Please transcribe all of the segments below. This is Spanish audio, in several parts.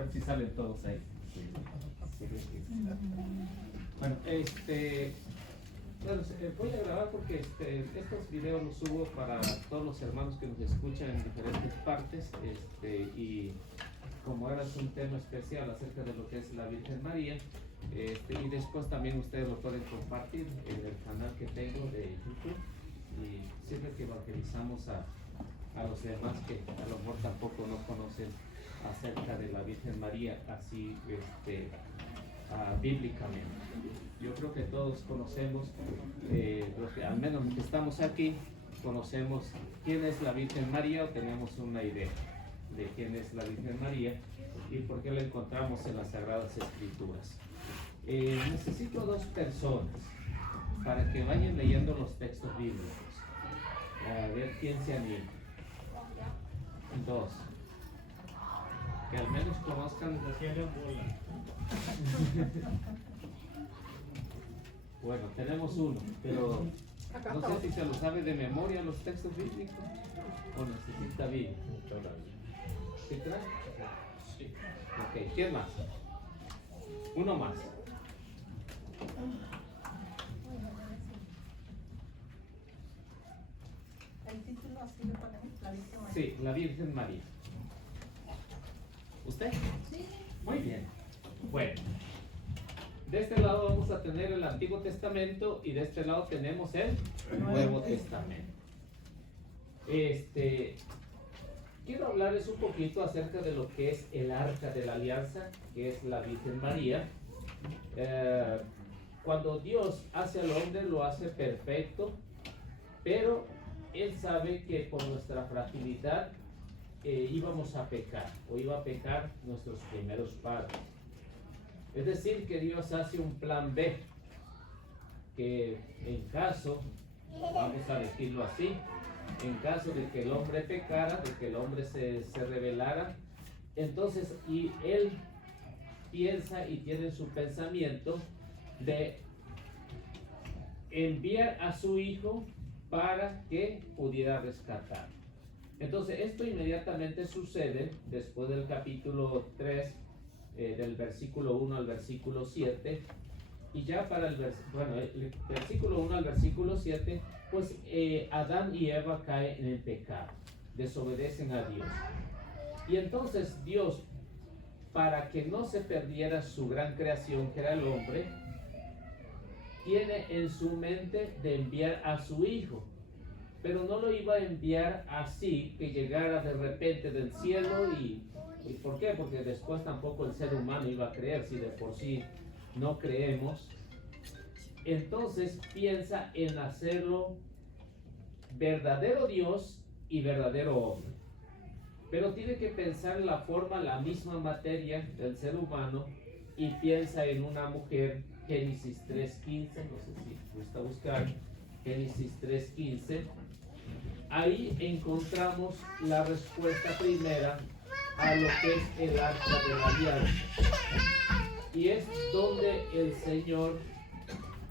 ver si salen todos ahí. Bueno, voy a grabar porque estos videos los subo para todos los hermanos que nos escuchan en diferentes partes, y como ahora es un tema especial acerca de lo que es la Virgen María, y después también ustedes lo pueden compartir en el canal que tengo de YouTube, y siempre que evangelizamos a los demás que a lo mejor tampoco no conocen acerca de la Virgen María así bíblicamente. Yo creo que todos conocemos, al menos los que estamos aquí, conocemos quién es la Virgen María o tenemos una idea de quién es la Virgen María y por qué la encontramos en las Sagradas Escrituras. Necesito dos personas para que vayan leyendo los textos bíblicos. A ver quién se anima. Dos. Que al menos conozcan. Bueno, tenemos uno, pero no sé si se lo sabe de memoria los textos bíblicos o necesita Biblia. ¿Sí trae? Sí. Ok, ¿quién más? Uno más. El título así lo ponemos, la Virgen María. Sí, la Virgen María. ¿Usted? Sí. Muy bien. Bueno, de este lado vamos a tener el Antiguo Testamento y de este lado tenemos el Nuevo Testamento. Quiero hablarles un poquito acerca de lo que es el Arca de la Alianza, que es la Virgen María. Cuando Dios hace al hombre, lo hace perfecto, pero Él sabe que por nuestra fragilidad íbamos a pecar, o iba a pecar nuestros primeros padres. Es decir, que Dios hace un plan B, que en caso, vamos a decirlo así, en caso de que el hombre pecara, de que el hombre se rebelara, entonces, y Él piensa y tiene su pensamiento de enviar a su hijo para que pudiera rescatar. Entonces esto inmediatamente sucede después del capítulo 3, del versículo 1 al versículo 7, y ya para el versículo 1 al versículo 7, pues Adán y Eva caen en el pecado, desobedecen a Dios. Y entonces Dios, para que no se perdiera su gran creación que era el hombre, tiene en su mente de enviar a su hijo, pero no lo iba a enviar así, que llegara de repente del cielo. ¿Y por qué? Porque después tampoco el ser humano iba a creer, si de por sí no creemos. Entonces piensa en hacerlo verdadero Dios y verdadero hombre, pero tiene que pensar en la forma, la misma materia del ser humano, y piensa en una mujer. Génesis 3:15, no sé si gusta buscar Génesis 3:15. Ahí encontramos la respuesta primera a lo que es el Arca de la Alianza, y es donde el Señor,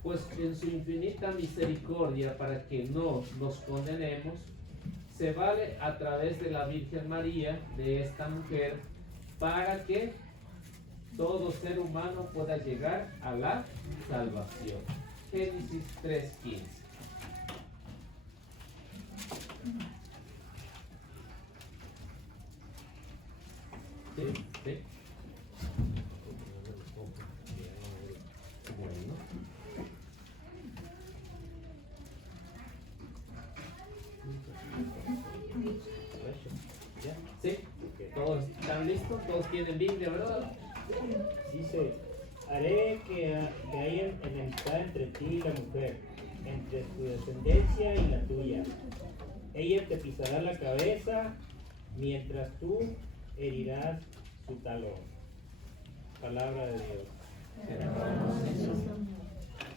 pues en su infinita misericordia, para que no nos condenemos, se vale a través de la Virgen María, de esta mujer, para que todo ser humano pueda llegar a la salvación. Génesis 3:15. Sí, sí. Bueno. ¿Ya? ¿Sí? ¿Todos están listos? ¿Todos tienen Biblia, verdad? Dice, haré que haya enemistad entre ti y la mujer, entre tu descendencia y la tuya. Ella te pisará la cabeza, mientras tú herirás su talón. Palabra de Dios.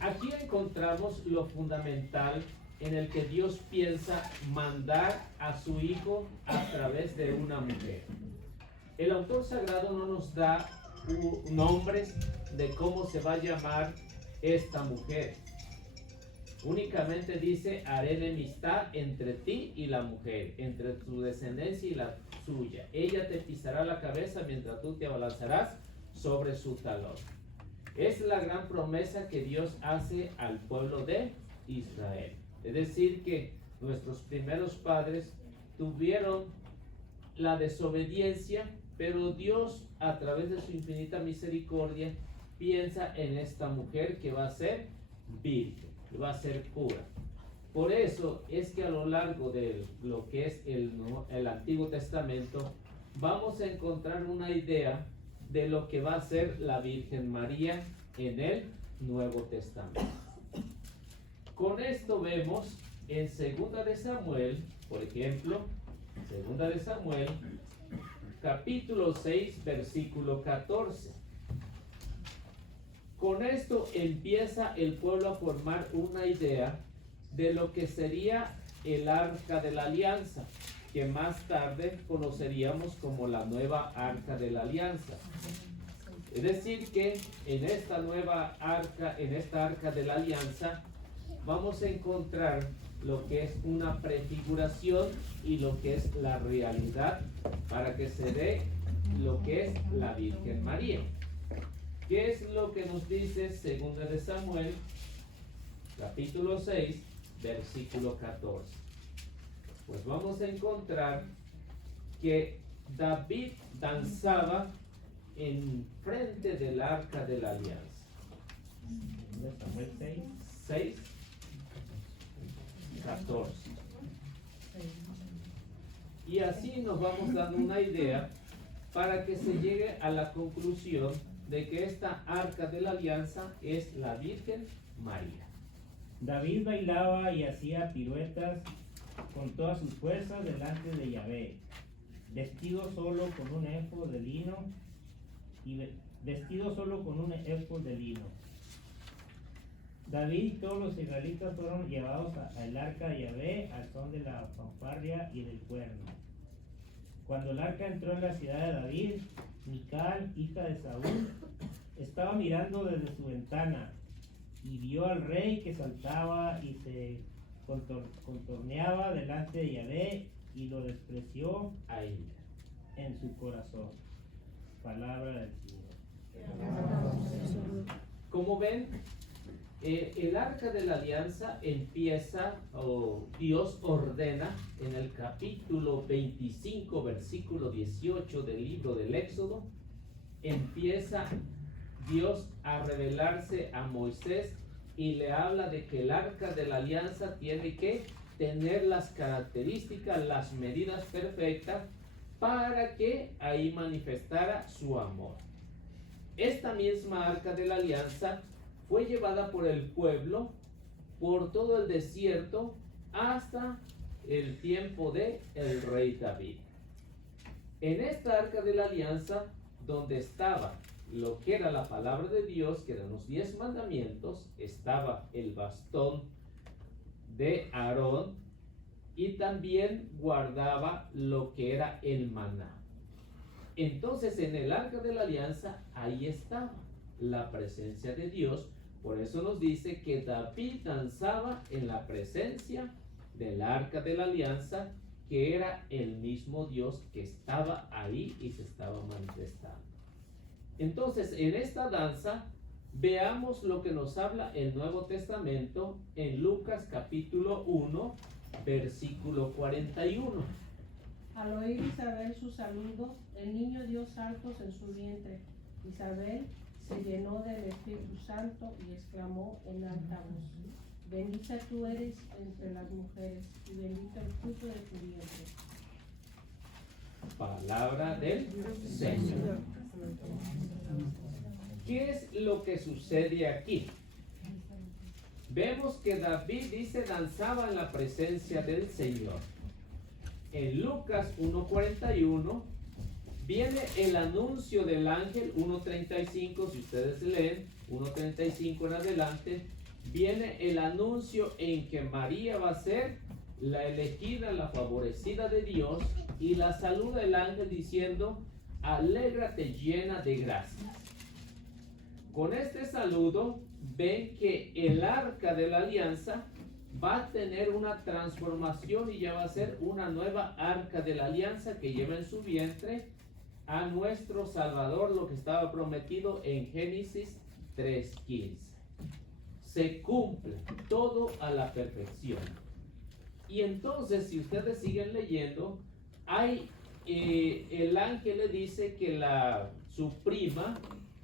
Aquí encontramos lo fundamental en el que Dios piensa mandar a su hijo a través de una mujer. El autor sagrado no nos da nombres de cómo se va a llamar esta mujer, Únicamente dice, haré enemistad entre ti y la mujer, entre tu descendencia y la suya. Ella te pisará la cabeza mientras tú te abalanzarás sobre su talón. Es la gran promesa que Dios hace al pueblo de Israel. Es decir, que nuestros primeros padres tuvieron la desobediencia, pero Dios, a través de su infinita misericordia, piensa en esta mujer que va a ser virgen, que va a ser pura. Por eso es que a lo largo de lo que es el Antiguo Testamento, vamos a encontrar una idea de lo que va a ser la Virgen María en el Nuevo Testamento. Con esto vemos en 2 de Samuel, por ejemplo, 2 de Samuel, capítulo 6, versículo 14. Con esto empieza el pueblo a formar una idea de lo que sería el Arca de la Alianza, que más tarde conoceríamos como la nueva Arca de la Alianza. Es decir, que en esta nueva arca, en esta Arca de la Alianza, vamos a encontrar lo que es una prefiguración y lo que es la realidad para que se dé lo que es la Virgen María. ¿Qué es lo que nos dice 2 de Samuel, capítulo 6, versículo 14? Pues vamos a encontrar que David danzaba en frente del Arca de la Alianza. Samuel 6, 14. Y así nos vamos dando una idea para que se llegue a la conclusión de que esta Arca de la Alianza es la Virgen María. David bailaba y hacía piruetas con todas sus fuerzas delante de Yahvé, vestido solo con un éfod de lino David y todos los israelitas fueron llevados al arca de Yahvé al son de la fanfarria y del cuerno. Cuando el arca entró en la ciudad de David, Mical, hija de Saúl, estaba mirando desde su ventana y vio al rey que saltaba y se contorneaba delante de Yahvé y lo despreció A ella. en su corazón. Palabra del Señor. Como ven, el Arca de la Alianza empieza, o Dios ordena en el capítulo 25, versículo 18 del libro del Éxodo, empieza Dios a revelarse a Moisés y le habla de que el Arca de la Alianza tiene que tener las características, las medidas perfectas para que ahí manifestara su amor. Esta misma Arca de la Alianza fue llevada por el pueblo por todo el desierto hasta el tiempo de el rey David. En esta Arca de la Alianza, donde estaba lo que era la palabra de Dios, que eran los 10 mandamientos, estaba el bastón de Aarón y también guardaba lo que era el maná. Entonces en el Arca de la Alianza ahí estaba la presencia de Dios. Por eso nos dice que David danzaba en la presencia del Arca de la Alianza, que era el mismo Dios que estaba ahí y se estaba manifestando. Entonces, en esta danza, veamos lo que nos habla el Nuevo Testamento en Lucas capítulo 1, versículo 41. Al oír Isabel su saludo, el niño dio saltos en su vientre. Isabel se llenó del Espíritu Santo y exclamó en alta voz: Bendita tú eres entre las mujeres y bendito el fruto de tu vientre. Palabra del Señor. ¿Qué es lo que sucede aquí? Vemos que David dice danzaba en la presencia del Señor. En Lucas 1:41 viene el anuncio del ángel. 1:35, si ustedes leen 1:35 en adelante, viene el anuncio en que María va a ser la elegida, la favorecida de Dios, y la saluda el ángel diciendo: alégrate llena de gracia. Con este saludo ven que el arca de la alianza va a tener una transformación y ya va a ser una nueva arca de la alianza que lleva en su vientre a nuestro Salvador, lo que estaba prometido en Génesis 3:15. Se cumple todo a la perfección. Y entonces, si ustedes siguen leyendo, el ángel le dice que su prima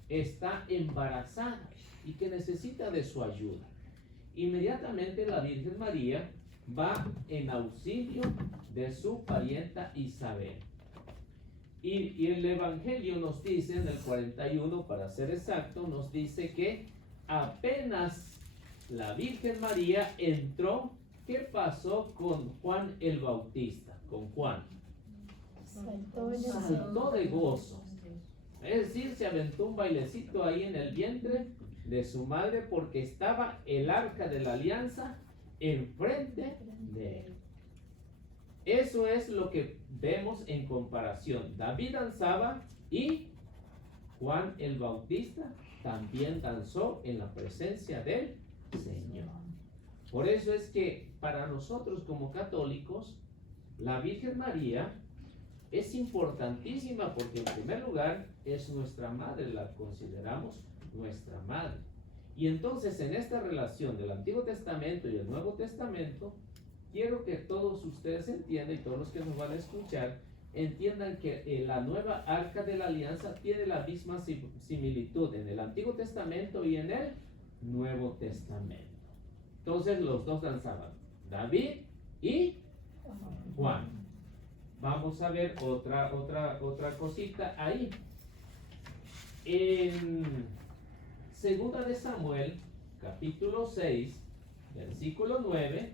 está embarazada y que necesita de su ayuda. Inmediatamente la Virgen María va en auxilio de su parienta Isabel. Y el Evangelio nos dice, en el 41 para ser exacto, nos dice que apenas la Virgen María entró, ¿qué pasó con Juan el Bautista? Con Juan. Saltó de gozo. Es decir, se aventó un bailecito ahí en el vientre de su madre porque estaba el arca de la alianza enfrente de él. Eso es lo que vemos en comparación. David danzaba y Juan el Bautista también danzó en la presencia del Señor. Por eso es que para nosotros como católicos, la Virgen María es importantísima porque en primer lugar es nuestra madre, la consideramos nuestra madre. Y entonces en esta relación del Antiguo Testamento y el Nuevo Testamento, quiero que todos ustedes entiendan y todos los que nos van a escuchar entiendan que la nueva arca de la alianza tiene la misma similitud en el Antiguo Testamento y en el Nuevo Testamento. Entonces los dos danzaban, David y Juan. Vamos a ver otra cosita ahí. En Segunda de Samuel, capítulo 6, versículo 9,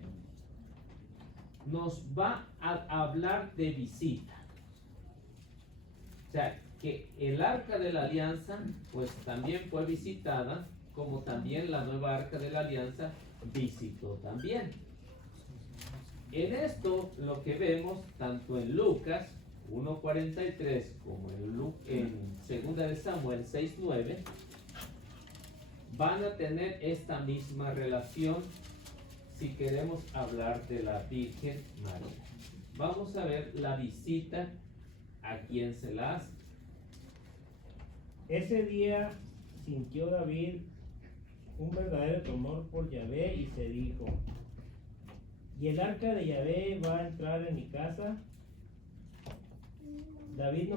nos va a hablar de visita. O sea, que el arca de la alianza, pues también fue visitada, como también la nueva arca de la alianza visitó también. En esto lo que vemos tanto en Lucas 1:43 como en Segunda de Samuel 6:9 van a tener esta misma relación si queremos hablar de la Virgen María. Vamos a ver la visita a quien se la hace. Ese día sintió David un verdadero temor por Yahvé y se dijo: ¿y el arca de Yahvé va a entrar en mi casa? David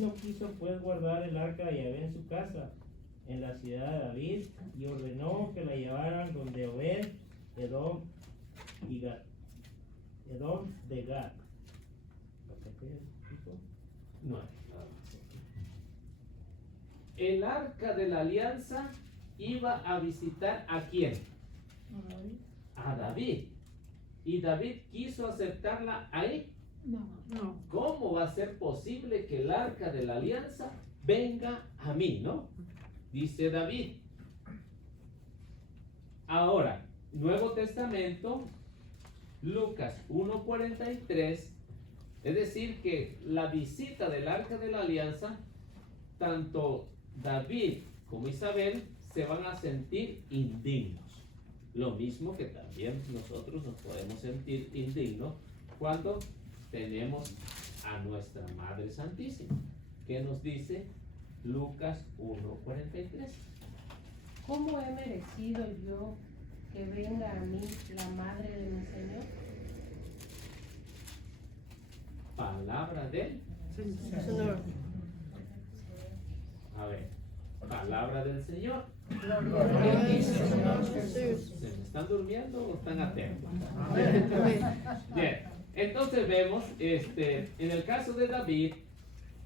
no quiso pues guardar el arca de Yahvé en su casa, en la ciudad de David, y ordenó que la llevaran donde Obed, Edom de Gad. No. El arca de la alianza iba a visitar ¿a quién? A David. ¿Y David quiso aceptarla ahí? No. ¿Cómo va a ser posible que el arca de la alianza venga a mí, no? Dice David. Ahora, Nuevo Testamento, Lucas 1:43, es decir que la visita del arca de la alianza, tanto David como Isabel se van a sentir indignos. Lo mismo que también nosotros nos podemos sentir indignos cuando tenemos a nuestra Madre Santísima. ¿Qué nos dice Lucas 1:43? ¿Cómo he merecido yo que venga a mí la madre de mi Señor? Palabra del Señor. A ver, palabra del Señor. Gloria Señor Jesús. ¿Se me están durmiendo o están atentos? Bien, entonces vemos, en el caso de David,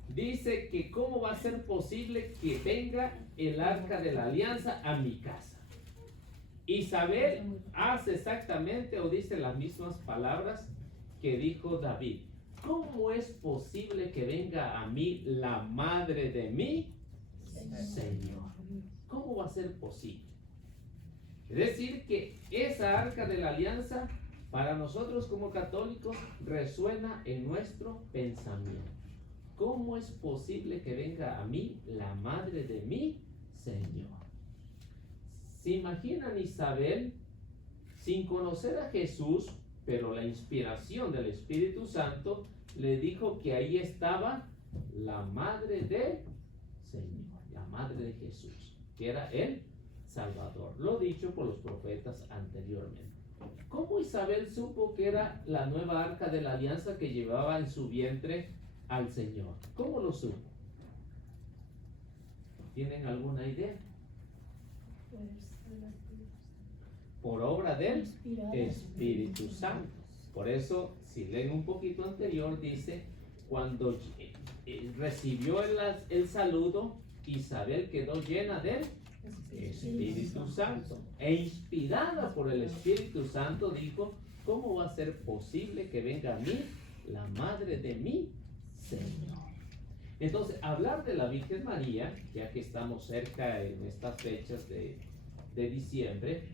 dice que cómo va a ser posible que venga el arca de la alianza a mi casa. Isabel hace exactamente o dice las mismas palabras que dijo David. ¿Cómo es posible que venga a mí la madre de mi Señor? ¿Cómo va a ser posible? Es decir, que esa arca de la alianza para nosotros como católicos resuena en nuestro pensamiento. ¿Cómo es posible que venga a mí la madre de mi Señor? ¿Se imaginan Isabel sin conocer a Jesús, pero la inspiración del Espíritu Santo le dijo que ahí estaba la madre del Señor, la madre de Jesús, que era el Salvador, lo dicho por los profetas anteriormente? ¿Cómo Isabel supo que era la nueva arca de la alianza que llevaba en su vientre al Señor? ¿Cómo lo supo? ¿Tienen alguna idea? Por obra del Espíritu Santo. Por eso, si leen un poquito anterior, dice, cuando recibió el saludo, Isabel quedó llena del Espíritu Santo. E inspirada por el Espíritu Santo, dijo, ¿cómo va a ser posible que venga a mí la madre de mi Señor? Entonces, hablar de la Virgen María, ya que estamos cerca en estas fechas de diciembre,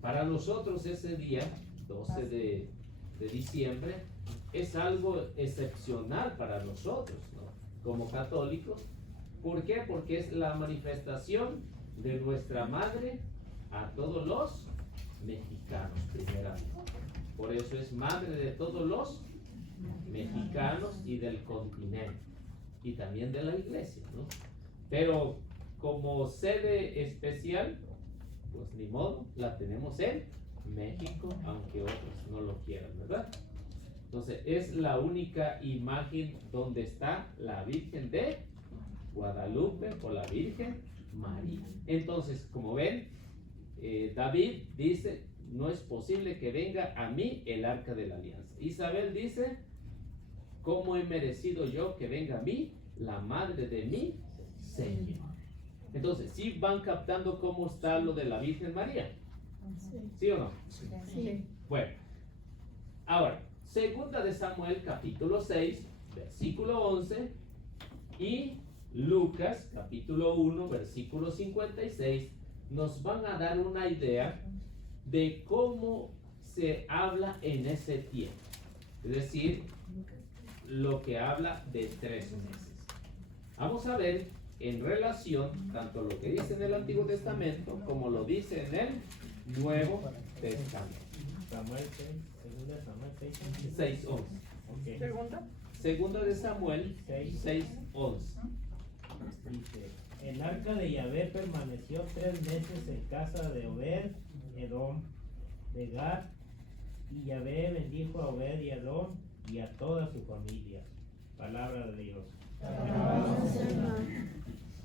para nosotros ese día, 12 de diciembre, es algo excepcional para nosotros, ¿no? Como católicos. ¿Por qué? Porque es la manifestación de nuestra madre a todos los mexicanos, primeramente. Por eso es madre de todos los mexicanos y del continente, y también de la iglesia, ¿no? Pero como sede especial, pues ni modo, la tenemos en México, aunque otros no lo quieran, ¿verdad? Entonces es la única imagen donde está la Virgen de Guadalupe o la Virgen María. Entonces, como ven, David dice, no es posible que venga a mí el arca de la alianza. Isabel dice, ¿cómo he merecido yo que venga a mí la madre de mi Señor? Entonces, ¿sí van captando cómo está lo de la Virgen María? ¿Sí o no? Sí. Bueno, ahora, segunda de Samuel, capítulo 6, versículo 11, y Lucas, capítulo 1, versículo 56, nos van a dar una idea de cómo se habla en ese tiempo. Es decir, lo que habla de 3 meses. Vamos a ver en relación tanto lo que dice en el Antiguo Testamento como lo dice en el Nuevo Testamento. Samuel 6, segunda de Samuel 6. 6:11. Ok. ¿Segunda? Segunda de Samuel 6:11. Dice, el arca de Yahvé permaneció 3 meses en casa de Obed, Edom, de Gad, y Yahvé bendijo a Obed y a Edom y a toda su familia. Palabra de Dios.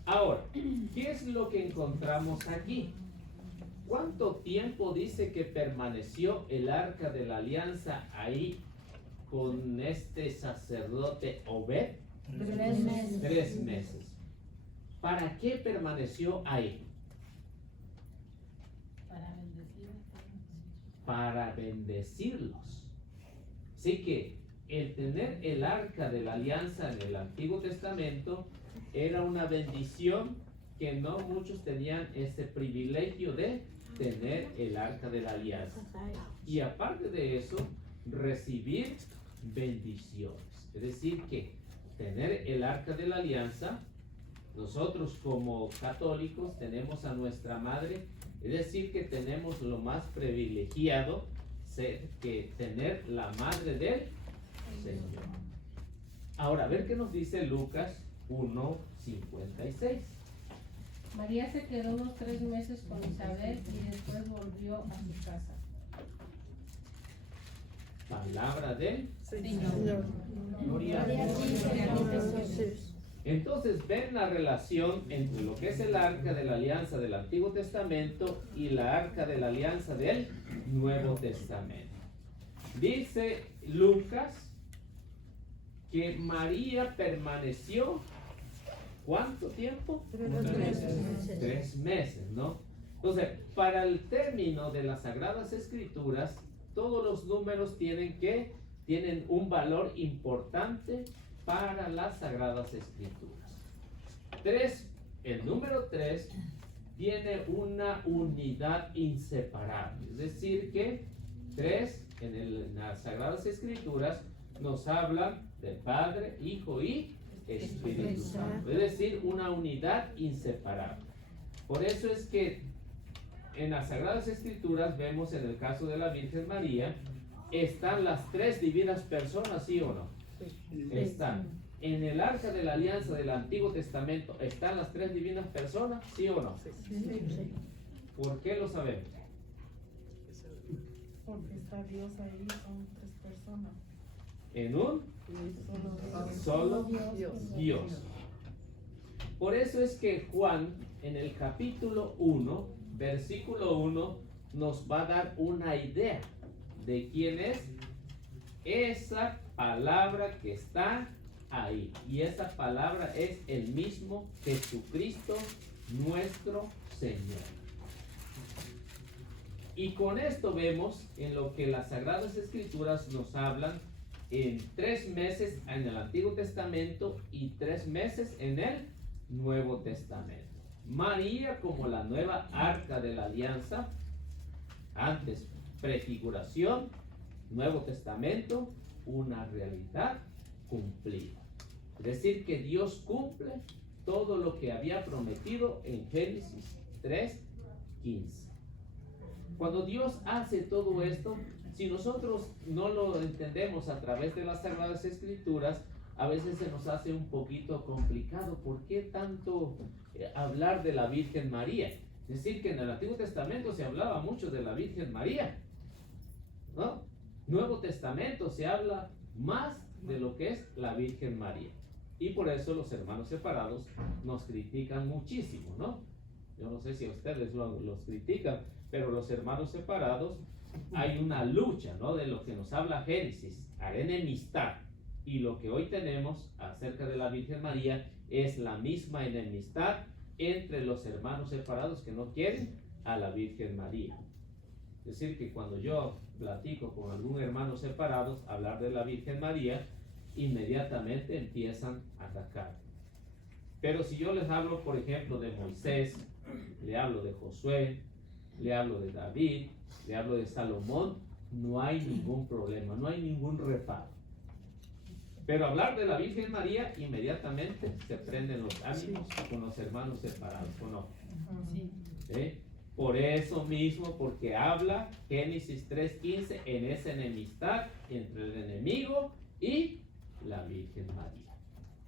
Ahora, ¿qué es lo que encontramos aquí? ¿Cuánto tiempo dice que permaneció el arca de la alianza ahí con este sacerdote Obed? 3 meses. 3 meses. ¿Para qué permaneció ahí? Para bendecirlos. Así que el tener el arca de la alianza en el Antiguo Testamento era una bendición que no muchos tenían ese privilegio de tener el arca de la alianza. Y aparte de eso, recibir bendiciones. Es decir, que tener el arca de la alianza, nosotros como católicos tenemos a nuestra madre, es decir, que tenemos lo más privilegiado, que tener la madre del Señor. Ahora, a ver qué nos dice Lucas 1:56. María se quedó unos 3 meses con Isabel y después volvió a su casa. Palabra del Señor. Gloria a Dios. Entonces ven la relación entre lo que es el arca de la alianza del Antiguo Testamento y la arca de la alianza del Nuevo Testamento. Dice Lucas que María permaneció, ¿cuánto tiempo? 3 meses, ¿no? Entonces, para el término de las Sagradas Escrituras, todos los números tienen un valor importante para las Sagradas Escrituras. 3, el número 3 tiene una unidad inseparable. Es decir que 3 en las Sagradas Escrituras nos hablan de Padre, Hijo y Espíritu Santo. Es decir, una unidad inseparable. Por eso es que en las Sagradas Escrituras vemos en el caso de la Virgen María, están las tres divinas personas, ¿sí o no? Están. En el Arca de la Alianza del Antiguo Testamento, ¿están las tres divinas personas, sí o no? ¿Por qué lo sabemos? Porque está Dios ahí, son tres personas. En un solo Dios. Por eso es que Juan, en el capítulo 1, versículo 1, nos va a dar una idea de quién es esa palabra que está ahí. Y esa palabra es el mismo Jesucristo, nuestro Señor. Y con esto vemos en lo que las Sagradas Escrituras nos hablan en 3 meses en el Antiguo Testamento y 3 meses en el Nuevo Testamento. María como la nueva arca de la alianza, antes prefiguración, Nuevo Testamento, una realidad cumplida. Es decir, que Dios cumple todo lo que había prometido en Génesis 3:15. Cuando Dios hace todo esto, si nosotros no lo entendemos a través de las Sagradas Escrituras, a veces se nos hace un poquito complicado. ¿Por qué tanto hablar de la Virgen María? Es decir, que en el Antiguo Testamento se hablaba mucho de la Virgen María, ¿no? Nuevo Testamento se habla más de lo que es la Virgen María. Y por eso los hermanos separados nos critican muchísimo, ¿no? Yo no sé si a ustedes los critican, pero los hermanos separados hay una lucha, ¿no? De lo que nos habla Génesis, a enemistad. Y lo que hoy tenemos acerca de la Virgen María es la misma enemistad entre los hermanos separados que no quieren a la Virgen María. Es decir, que cuando yo platico con algún hermano separado, hablar de la Virgen María, inmediatamente empiezan a atacar. Pero si yo les hablo, por ejemplo, de Moisés, le hablo de Josué, le hablo de David, le hablo de Salomón, no hay ningún problema, no hay ningún reparo. Pero hablar de la Virgen María, inmediatamente se prenden los ánimos con los hermanos separados, ¿o no? ¿Sí? Por eso mismo, porque habla Génesis 3:15 en esa enemistad entre el enemigo y la Virgen María.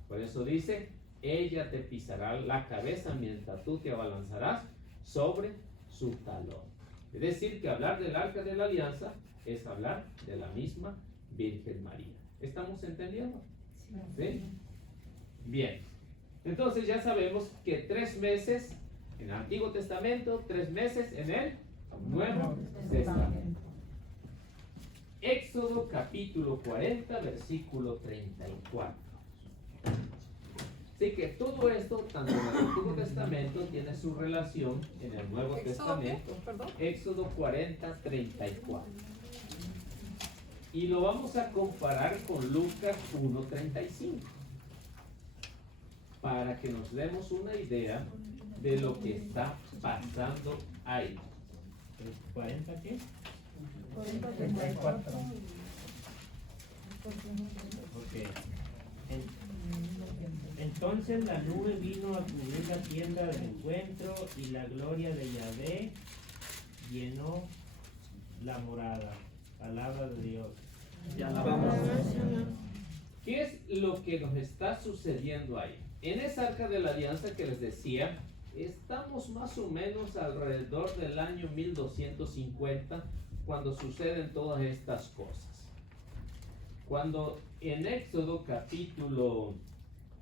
Por eso dice, ella te pisará la cabeza mientras tú te abalanzarás sobre su talón. Es decir, que hablar del Arca de la Alianza es hablar de la misma Virgen María. ¿Estamos entendiendo? ¿Sí? Bien. Entonces ya sabemos que 3 meses en el Antiguo Testamento, 3 meses en el Nuevo Testamento. Éxodo capítulo 40, versículo 34. Así que todo esto, tanto en el Antiguo Testamento, tiene su relación en el Nuevo Testamento. Éxodo 40, 34. Y lo vamos a comparar con Lucas 1:35 para que nos demos una idea de lo que está pasando ahí. ¿40 qué? 34. Ok. Entonces la nube vino a cubrir la tienda del encuentro y la gloria de Yahvé llenó la morada. Palabra de Dios. ¿Qué es lo que nos está sucediendo ahí? En esa Arca de la Alianza que les decía, estamos más o menos alrededor del año 1250 cuando suceden todas estas cosas. Cuando en Éxodo capítulo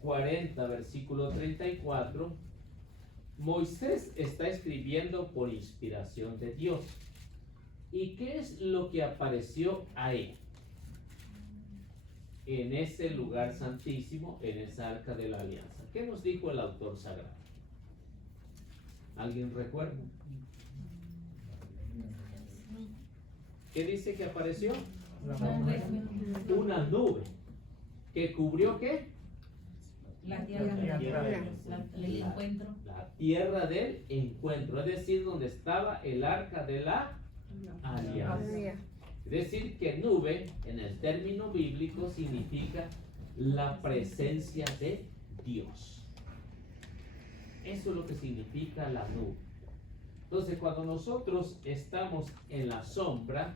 40, versículo 34, Moisés está escribiendo por inspiración de Dios. ¿Y qué es lo que apareció ahí? En ese lugar santísimo, en esa Arca de la Alianza. ¿Qué nos dijo el autor sagrado? ¿Alguien recuerda? ¿Qué dice que apareció? Una nube. ¿Que cubrió qué? La tierra del encuentro. La tierra del encuentro, es decir, donde estaba el Arca de la Alianza. Es decir, que nube, en el término bíblico, significa la presencia de Dios. Eso es lo que significa la nube. Entonces, cuando nosotros estamos en la sombra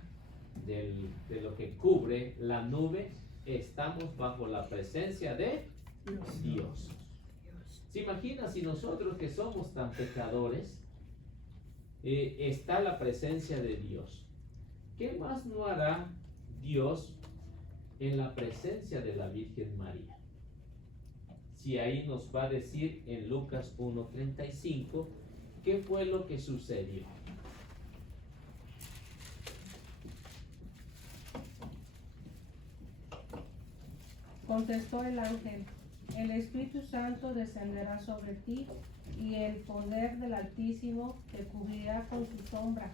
de lo que cubre la nube, estamos bajo la presencia de Dios. ¿Se imagina si nosotros que somos tan pecadores, está la presencia de Dios? ¿Qué más no hará Dios en la presencia de la Virgen María? Si ahí nos va a decir en Lucas 1:35, ¿qué fue lo que sucedió? Contestó el ángel: el Espíritu Santo descenderá sobre ti y el poder del Altísimo te cubrirá con su sombra.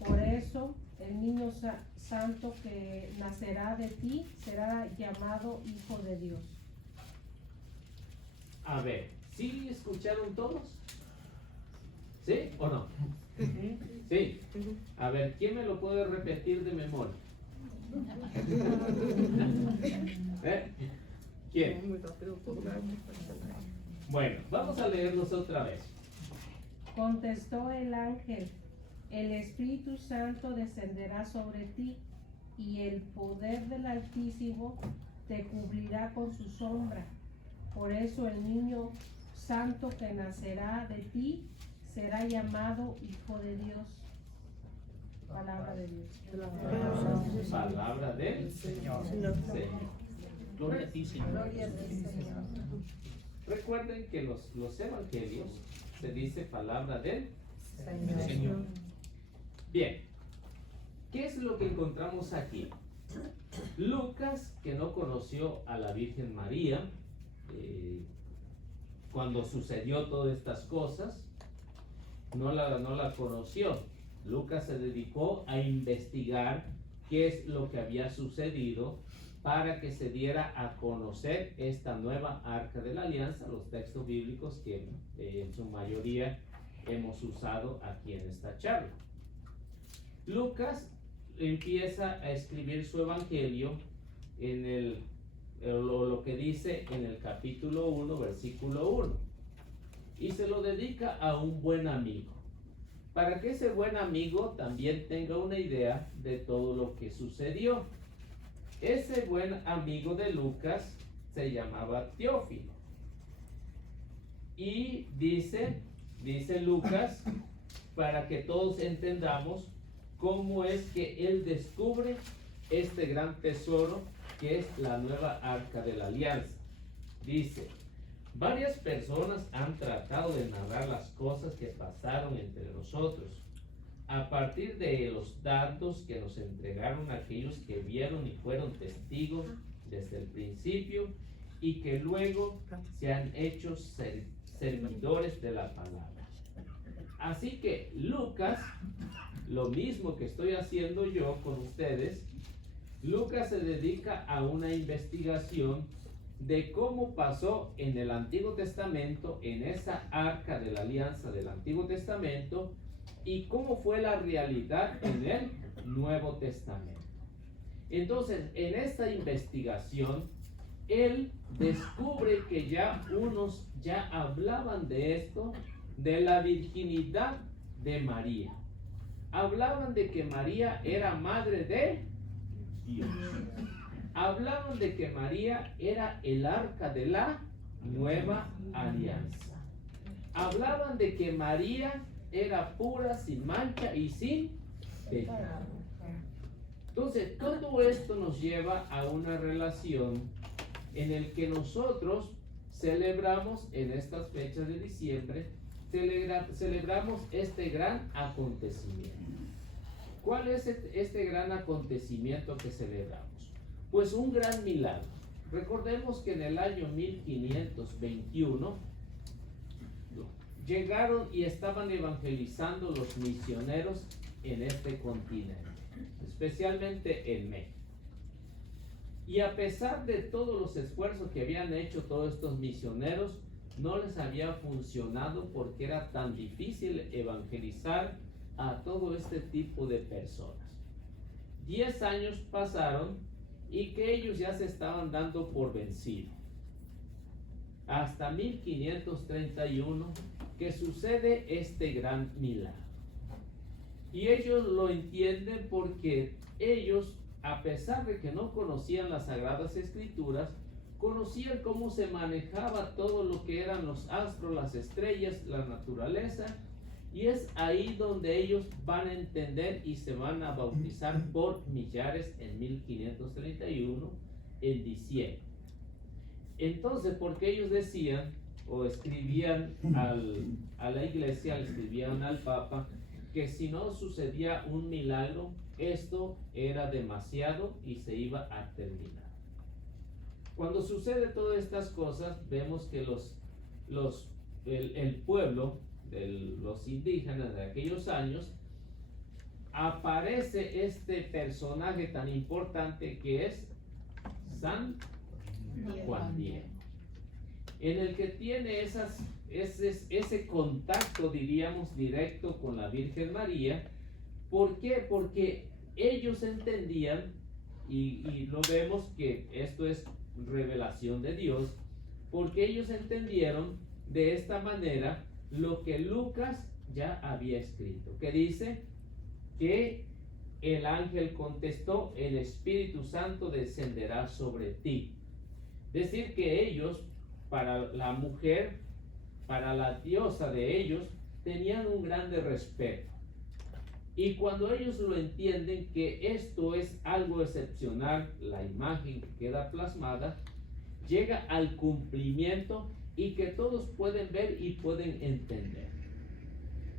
Por eso el niño santo que nacerá de ti será llamado Hijo de Dios. A ver, ¿sí escucharon todos? ¿Sí o no? Sí. A ver, ¿quién me lo puede repetir de memoria? ¿Quién? Bueno, vamos a leerlos otra vez. Contestó el ángel: el Espíritu Santo descenderá sobre ti y el poder del Altísimo te cubrirá con su sombra. Por eso el niño santo que nacerá de ti será llamado Hijo de Dios. Palabra de Dios. Palabra del Señor. Gloria a ti, Señor. Recuerden que los evangelios se dice palabra del Señor. Bien, ¿qué es lo que encontramos aquí? Lucas, que no conoció a la Virgen María cuando sucedió todas estas cosas, no la conoció. Lucas se dedicó a investigar qué es lo que había sucedido para que se diera a conocer esta nueva arca de la alianza, los textos bíblicos que en su mayoría hemos usado aquí en esta charla. Lucas empieza a escribir su evangelio en lo que dice en el capítulo 1, versículo 1, y se lo dedica a un buen amigo, para que ese buen amigo también tenga una idea de todo lo que sucedió. Ese buen amigo de Lucas se llamaba Teófilo. Y dice Lucas, para que todos entendamos cómo es que él descubre este gran tesoro que es la nueva arca de la alianza. Dice: varias personas han tratado de narrar las cosas que pasaron entre nosotros, a partir de los datos que nos entregaron aquellos que vieron y fueron testigos desde el principio y que luego se han hecho servidores de la palabra. Así que Lucas, lo mismo que estoy haciendo yo con ustedes, Lucas se dedica a una investigación de cómo pasó en el Antiguo Testamento, en esa arca de la alianza del Antiguo Testamento, y cómo fue la realidad en el Nuevo Testamento. Entonces, en esta investigación, él descubre que unos ya hablaban de esto, de la virginidad de María. Hablaban de que María era madre de Dios. Hablaban de que María era el arca de la nueva alianza. Hablaban de que María era pura, sin mancha y sin pecado. Entonces, todo esto nos lleva a una relación en el que nosotros celebramos en estas fechas de diciembre, celebramos este gran acontecimiento. ¿Cuál es este gran acontecimiento que celebramos? Pues un gran milagro. Recordemos que en el año 1521 llegaron y estaban evangelizando los misioneros en este continente, especialmente en México. Y a pesar de todos los esfuerzos que habían hecho todos estos misioneros, no les había funcionado porque era tan difícil evangelizar a todo este tipo de personas. 10 años pasaron y que ellos ya se estaban dando por vencidos. Hasta 1531 que sucede este gran milagro. Y ellos lo entienden porque ellos, a pesar de que no conocían las Sagradas Escrituras, conocían cómo se manejaba todo lo que eran los astros, las estrellas, la naturaleza, y es ahí donde ellos van a entender y se van a bautizar por millares en 1531 en diciembre. Entonces, porque ellos decían o escribían a la iglesia, le escribían al Papa, que si no sucedía un milagro, esto era demasiado y se iba a terminar. Cuando sucede todas estas cosas, vemos que el pueblo, los indígenas de aquellos años, aparece este personaje tan importante que es San Juan Diego, en el que tiene ese contacto, diríamos, directo con la Virgen María. ¿Por qué? Porque ellos entendían, y lo vemos que esto es revelación de Dios, porque ellos entendieron de esta manera lo que Lucas ya había escrito, que dice que el ángel contestó: el Espíritu Santo descenderá sobre ti. Decir que ellos, para la mujer, para la diosa de ellos, tenían un grande respeto. Y cuando ellos lo entienden que esto es algo excepcional, la imagen que queda plasmada llega al cumplimiento y que todos pueden ver y pueden entender.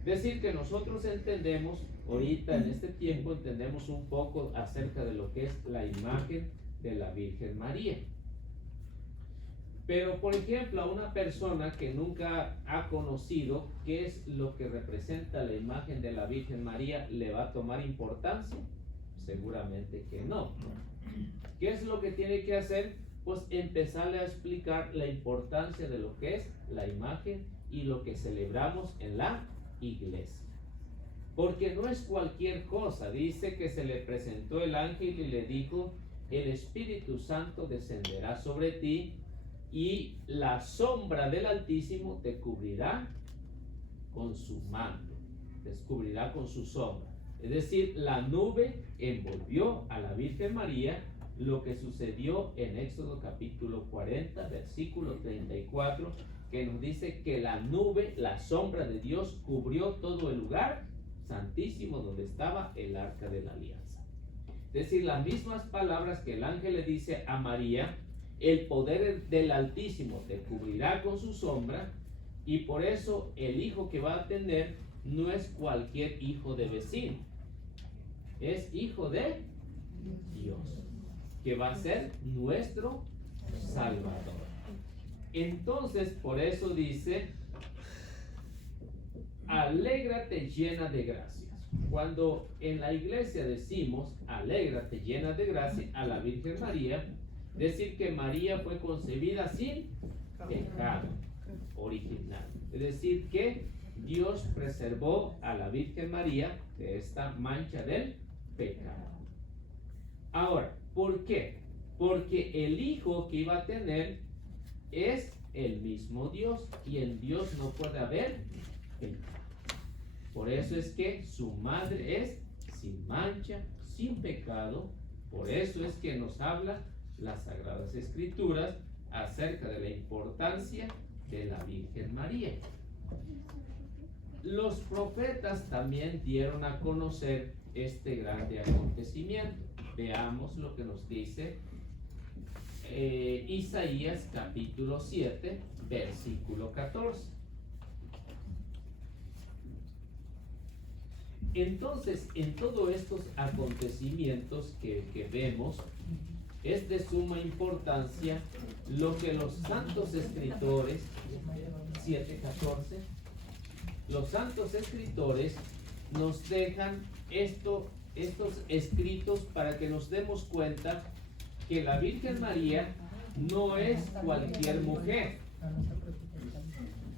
Decir que nosotros entendemos, ahorita en este tiempo entendemos un poco acerca de lo que es la imagen de la Virgen María. Pero, por ejemplo, a una persona que nunca ha conocido qué es lo que representa la imagen de la Virgen María, ¿le va a tomar importancia? Seguramente que no. ¿Qué es lo que tiene que hacer? Pues empezarle a explicar la importancia de lo que es la imagen y lo que celebramos en la iglesia. Porque no es cualquier cosa. Dice que se le presentó el ángel y le dijo: el Espíritu Santo descenderá sobre ti y la sombra del Altísimo te cubrirá con su manto, te cubrirá con su sombra. Es decir, la nube envolvió a la Virgen María, lo que sucedió en Éxodo capítulo 40, versículo 34, que nos dice que la nube, la sombra de Dios, cubrió todo el lugar santísimo donde estaba el arca de la alianza. Es decir, las mismas palabras que el ángel le dice a María: el poder del Altísimo te cubrirá con su sombra. Y por eso el hijo que va a tener no es cualquier hijo de vecino, es hijo de Dios, que va a ser nuestro Salvador. Entonces, por eso dice: alégrate llena de gracias. Cuando en la iglesia decimos alégrate llena de gracia a la Virgen María, decir que María fue concebida sin pecado original. Es decir, que Dios preservó a la Virgen María de esta mancha del pecado. Ahora, ¿por qué? Porque el hijo que iba a tener es el mismo Dios, y en Dios no puede haber pecado. Por eso es que su madre es sin mancha, sin pecado. Por eso es que nos habla las Sagradas Escrituras acerca de la importancia de la Virgen María. Los profetas también dieron a conocer este grande acontecimiento. Veamos lo que nos dice Isaías capítulo 7, versículo 14. Entonces, en todos estos acontecimientos que vemos, es de suma importancia lo que los santos escritores, 7:14, los santos escritores nos dejan estos escritos para que nos demos cuenta que la Virgen María no es cualquier mujer,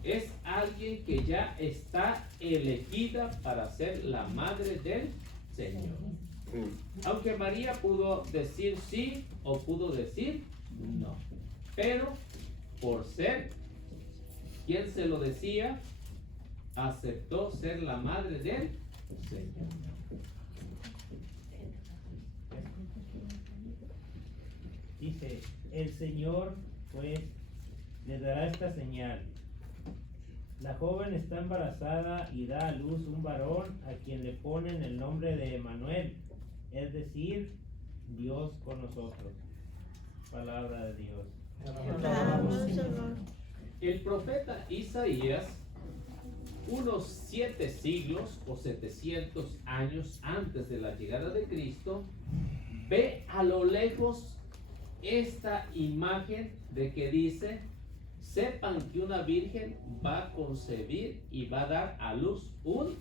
es alguien que ya está elegida para ser la madre del Señor. Aunque María pudo decir sí o pudo decir no, pero por ser quien se lo decía, aceptó ser la madre del Señor. Dice, el Señor pues le dará esta señal. La joven está embarazada y da a luz un varón a quien le ponen el nombre de Emmanuel, es decir, Dios con nosotros. Palabra de Dios. El profeta Isaías, unos 7 siglos o 700 años antes de la llegada de Cristo, ve a lo lejos esta imagen de que dice: sepan que una virgen va a concebir y va a dar a luz ¿un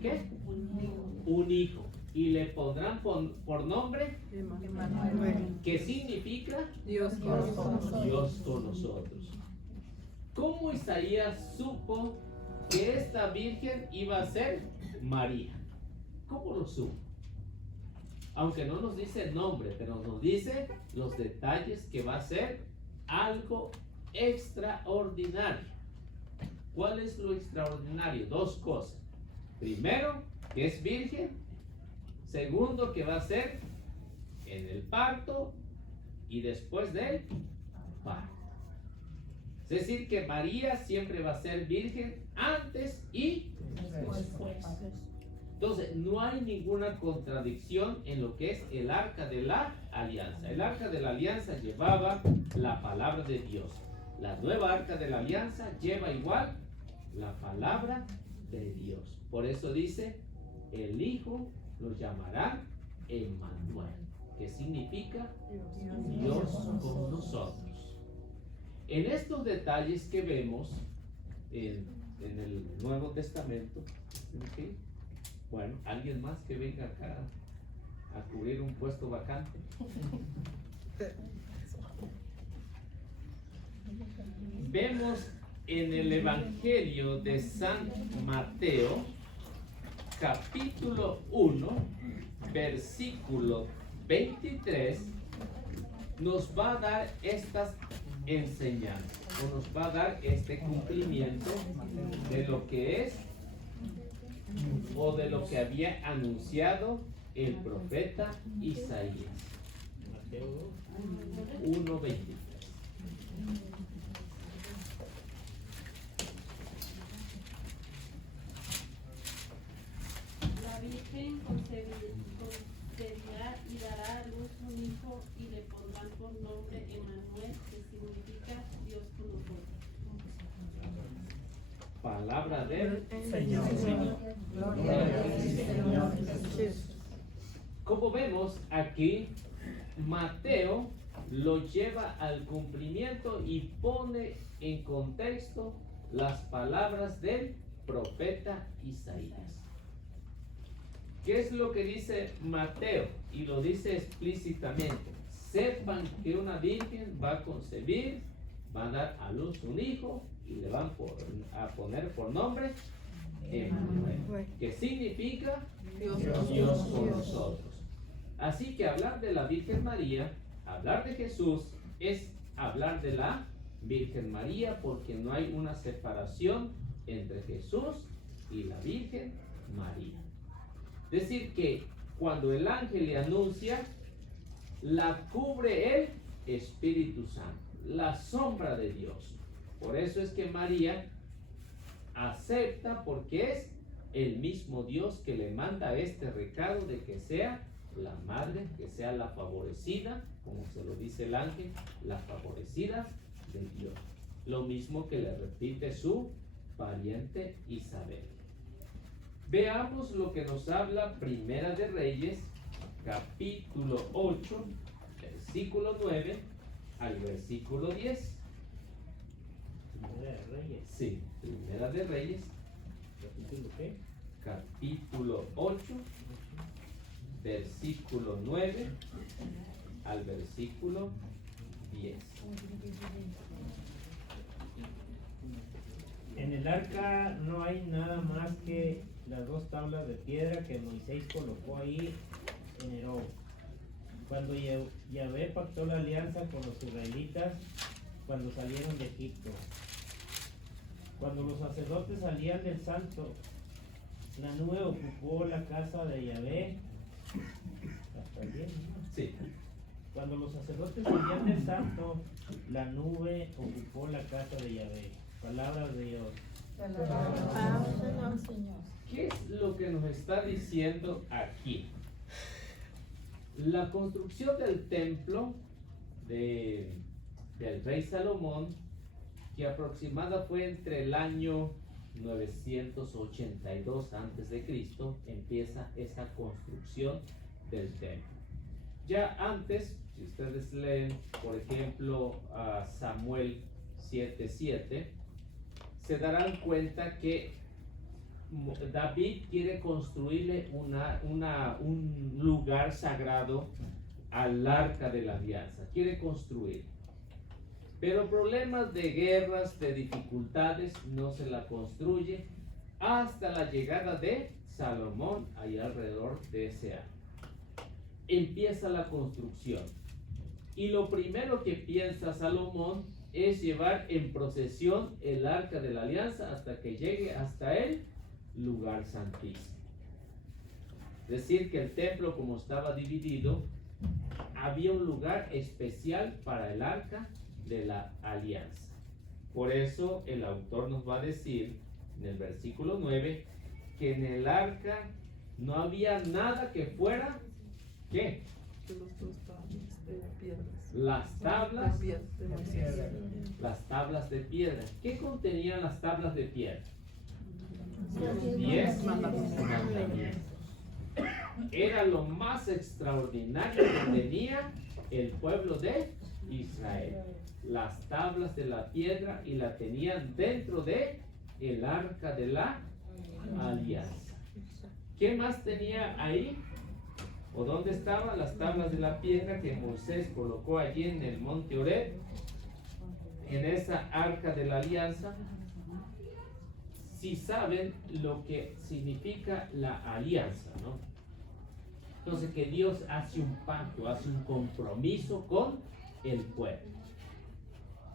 qué? Un hijo. Y le pondrán por nombre, que significa Dios con nosotros. Dios con nosotros. ¿Cómo Isaías supo que esta virgen iba a ser María? ¿Cómo lo supo? Aunque no nos dice el nombre, pero nos dice los detalles, que va a ser algo extraordinario. ¿Cuál es lo extraordinario? 2 cosas. Primero, que es virgen. Segundo, que va a ser en el parto y después del parto. Es decir, que María siempre va a ser virgen antes y después. Entonces, no hay ninguna contradicción en lo que es el arca de la alianza. El arca de la alianza llevaba la palabra de Dios. La nueva arca de la alianza lleva igual la palabra de Dios. Por eso dice, el Hijo lo llamará Emmanuel, que significa Dios con nosotros. En estos detalles que vemos en el Nuevo Testamento, ¿sí? Bueno, alguien más que venga acá a cubrir un puesto vacante. Vemos en el Evangelio de San Mateo, capítulo 1, versículo 23, nos va a dar estas enseñanzas, o nos va a dar este cumplimiento de lo que es, o de lo que había anunciado el profeta Isaías. Mateo 1:23. La Virgen concebirá y dará a luz un hijo y le pondrán por nombre Emmanuel, que significa Dios con nosotros. Palabra del Señor. Como vemos aquí, Mateo lo lleva al cumplimiento y pone en contexto las palabras del profeta Isaías. ¿Qué es lo que dice Mateo? Y lo dice explícitamente: sepan que una virgen va a concebir, va a dar a luz un hijo y le van a poner por nombre Emmanuel, que significa Dios con nosotros. Así que hablar de la Virgen María, hablar de Jesús, es hablar de la Virgen María, porque no hay una separación entre Jesús y la Virgen María. Es decir, que cuando el ángel le anuncia, la cubre el Espíritu Santo, la sombra de Dios. Por eso es que María acepta, porque es el mismo Dios que le manda este recado de que sea la madre, que sea la favorecida, como se lo dice el ángel, la favorecida de Dios. Lo mismo que le repite su pariente Isabel. Veamos lo que nos habla Primera de Reyes, capítulo 8, versículo 9 al versículo 10. Primera de Reyes. Sí, Primera de Reyes, ¿Capítulo qué? capítulo 8, versículo 9 al versículo 10. En el arca no hay nada más que las 2 tablas de piedra que Moisés colocó ahí en Herob. Cuando Yahvé pactó la alianza con los israelitas cuando salieron de Egipto. Cuando los sacerdotes salían del santo La nube ocupó la casa de Yahvé. ¿Hasta bien? Sí. Cuando los sacerdotes salían del santo, la nube ocupó la casa de Yahvé. Palabras de Dios. ¿Qué es lo que nos está diciendo aquí? La construcción del templo del rey Salomón, que aproximada fue entre el año 982 a.C., empieza esa construcción del templo. Ya antes, si ustedes leen, por ejemplo, a Samuel 7:7, se darán cuenta que David quiere construirle un lugar sagrado al arca de la alianza. Quiere construir. Pero problemas de guerras, de dificultades, no se la construye hasta la llegada de Salomón, ahí alrededor de ese año. Empieza la construcción. Y lo primero que piensa Salomón es llevar en procesión el arca de la alianza hasta que llegue hasta el lugar santísimo. Es decir, que el templo, como estaba dividido, había un lugar especial para el arca de la alianza. Por eso el autor nos va a decir en el versículo 9 que en el arca no había nada que fuera, ¿qué? Las tablas de piedra. ¿Qué contenían las tablas de piedra? Los 10 mandamientos. Era lo más extraordinario que tenía el pueblo de Israel. Las tablas de la piedra, y la tenían dentro de el arca de la alianza. ¿Qué más tenía ahí? ¿O dónde estaban las tablas de la piedra que Moisés colocó allí en el monte Horeb? En esa arca de la alianza. Si saben lo que significa la alianza, ¿no? Entonces, que Dios hace un pacto, hace un compromiso con el pueblo.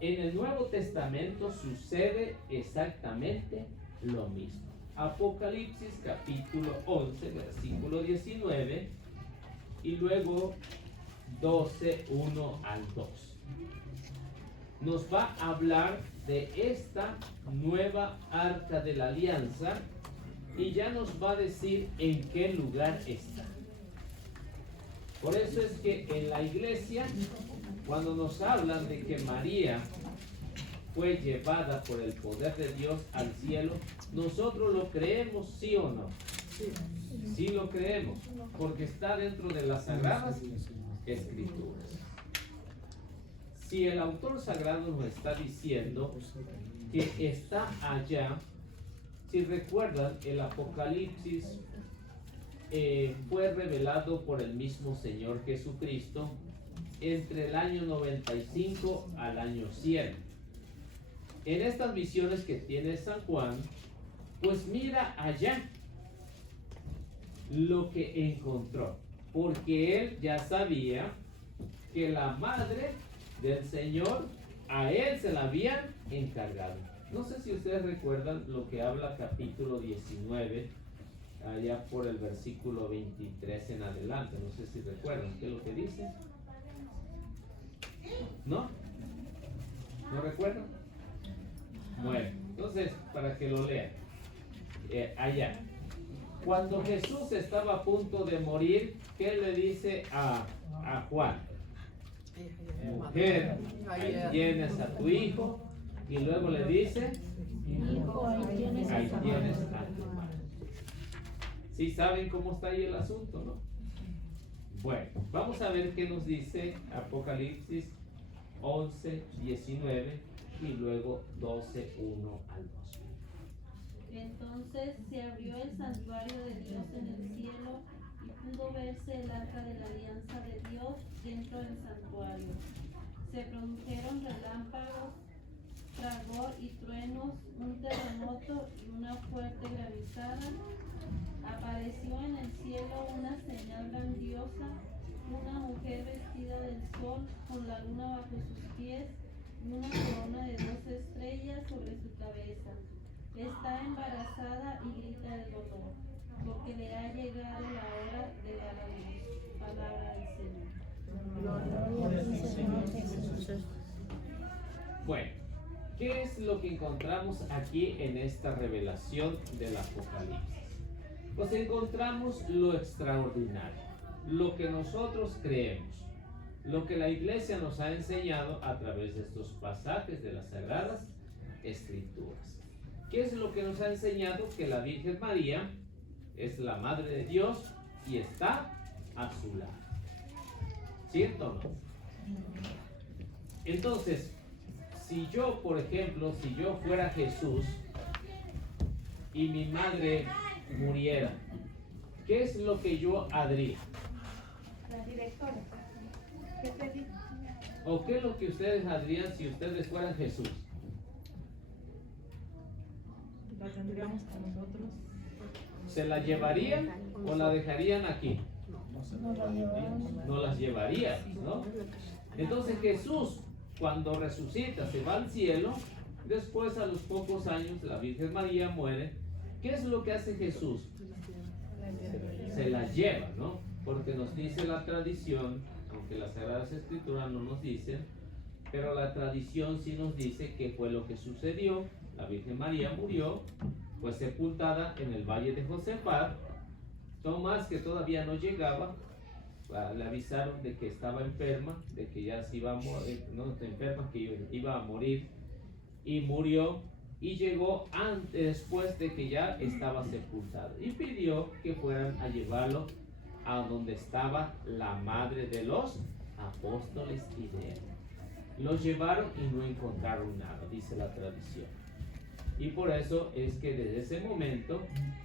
En el Nuevo Testamento sucede exactamente lo mismo. Apocalipsis capítulo 11, versículo 19, y luego 12, 1 al 2. Nos va a hablar de esta nueva arca de la alianza y ya nos va a decir en qué lugar está. Por eso es que en la iglesia, cuando nos hablan de que María fue llevada por el poder de Dios al cielo, nosotros lo creemos, ¿sí o no? Sí lo creemos, porque está dentro de las Sagradas Escrituras. Si el autor sagrado nos está diciendo que está allá, si recuerdan, el Apocalipsis fue revelado por el mismo Señor Jesucristo entre el año 95 al año 100. En estas visiones que tiene San Juan, pues mira allá lo que encontró, porque él ya sabía que la madre del Señor a él se la habían encargado. No sé si ustedes recuerdan lo que habla capítulo 19, allá por el versículo 23 en adelante. No sé si recuerdan qué es lo que dice. ¿No? ¿No recuerdan? Bueno, entonces, para que lo lean. Allá. Cuando Jesús estaba a punto de morir, ¿qué le dice a Juan? Mujer, ahí tienes a tu hijo. Y luego le dice, ahí tienes a tu madre. ¿Sí saben cómo está ahí el asunto, no? Bueno, vamos a ver qué nos dice Apocalipsis 11, 19 y luego 12, 1 al 2. Entonces se abrió el santuario de Dios en el cielo y pudo verse el arca de la alianza de Dios dentro del santuario. Se produjeron relámpagos, fragor y truenos, un terremoto y una fuerte granizada. Apareció en el cielo una señal grandiosa, una mujer vestida del sol con la luna bajo sus pies y una corona de 12 estrellas sobre su cabeza. Está embarazada y grita de dolor. porque le ha llegado la hora de dar a luz. Palabra del Señor. Gloria a ti, Señor Jesús. Bueno, ¿qué es lo que encontramos aquí en esta revelación del Apocalipsis? Pues encontramos lo extraordinario, lo que nosotros creemos, lo que la iglesia nos ha enseñado a través de estos pasajes de las Sagradas Escrituras. ¿Qué es lo que nos ha enseñado? Que la Virgen María es la Madre de Dios y está a su lado. ¿Cierto o no? Entonces, si yo, por ejemplo, si yo fuera Jesús y mi madre muriera, ¿qué es lo que yo haría? La directora. ¿Qué pedí? ¿O qué es lo que ustedes harían si ustedes fueran Jesús? La tendríamos con nosotros. ¿Se la llevarían o la dejarían aquí? No las llevarían, ¿no? Entonces Jesús, cuando resucita, se va al cielo. Después, a los pocos años, la Virgen María muere. ¿Qué es lo que hace Jesús? Se la lleva, ¿no? Porque nos dice la tradición, aunque las Sagradas Escrituras no nos dicen, pero la tradición sí nos dice que fue lo que sucedió. La Virgen María murió, fue sepultada en el valle de Josafat. Tomás, que todavía no llegaba, le avisaron de que estaba enferma, de que ya se iba a morir, no enferma, que iba a morir, y murió, y llegó después de que ya estaba sepultado, y pidió que fueran a llevarlo a donde estaba la madre de los apóstoles y de él. Los llevaron y no encontraron nada, dice la tradición. Y por eso es que desde ese momento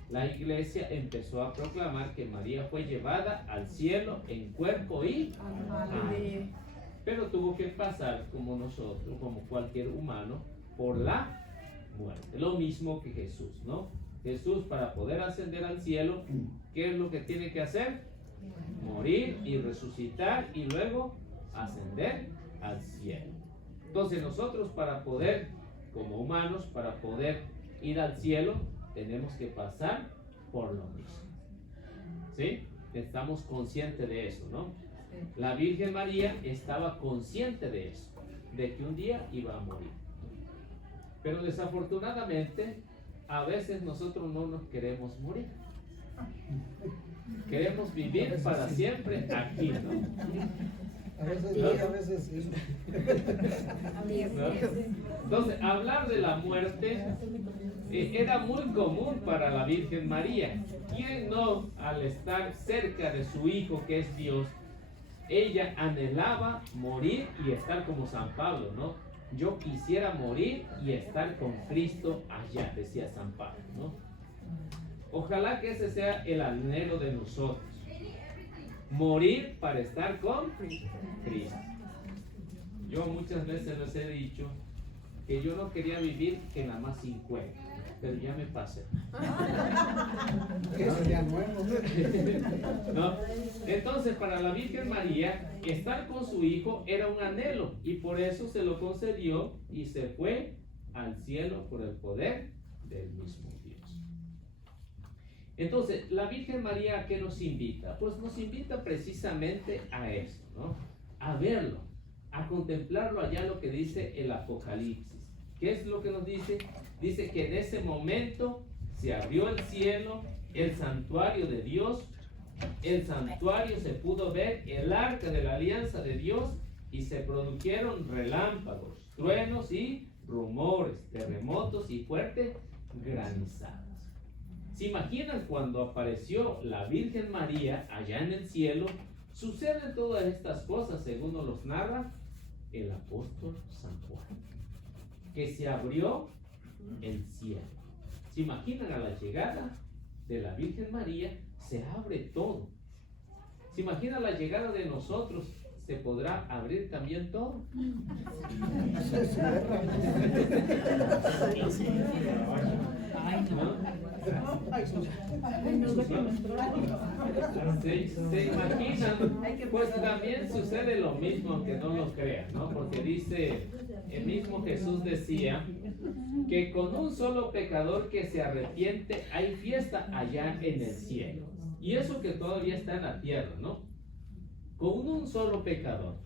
la iglesia empezó a proclamar que María fue llevada al cielo en cuerpo y alma. Pero tuvo que pasar como nosotros, como cualquier humano, por la muerte. Lo mismo que Jesús, ¿no? Jesús, para poder ascender al cielo, ¿qué es lo que tiene que hacer? Morir y resucitar y luego ascender al cielo. Entonces nosotros, para poder, como humanos, para poder ir al cielo, tenemos que pasar por lo mismo. ¿Sí? Estamos conscientes de eso, ¿no? La Virgen María estaba consciente de eso, de que un día iba a morir. Pero desafortunadamente, a veces nosotros no nos queremos morir. Queremos vivir para siempre aquí, ¿no? A veces sí, a veces sí. ¿No? Entonces, hablar de la muerte era muy común para la Virgen María. ¿Quién no, al estar cerca de su Hijo, que es Dios, ella anhelaba morir y estar como San Pablo, ¿no? Yo quisiera morir y estar con Cristo allá, decía San Pablo, ¿no? Ojalá que ese sea el anhelo de nosotros. Morir para estar con Cristo. Yo muchas veces les he dicho que yo no quería vivir que nada más 50, pero ya me pasé. ¿No? Entonces, para la Virgen María, estar con su Hijo era un anhelo y por eso se lo concedió y se fue al cielo por el poder del mismo Dios. Entonces, la Virgen María, ¿a qué nos invita? Pues nos invita precisamente a esto, ¿no? A verlo, a contemplarlo allá, lo que dice el Apocalipsis. ¿Qué es lo que nos dice? Dice que en ese momento se abrió el cielo, el santuario de Dios, el santuario se pudo ver, el arca de la alianza de Dios, y se produjeron relámpagos, truenos y rumores, terremotos y fuertes granizadas. ¿Se imaginan cuando apareció la Virgen María allá en el cielo? Suceden todas estas cosas, según nos los narra el apóstol San Juan, que se abrió el cielo. ¿Se imaginan a la llegada de la Virgen María? Se abre todo. ¿Se imaginan la llegada de nosotros? ¿Se podrá abrir también todo? ¿No? ¿Se imaginan? Pues también sucede lo mismo, aunque no lo crean, ¿no? Porque dice, el mismo Jesús decía que con un solo pecador que se arrepiente hay fiesta allá en el cielo. Y eso que todavía está en la tierra, ¿no? Con un solo pecador.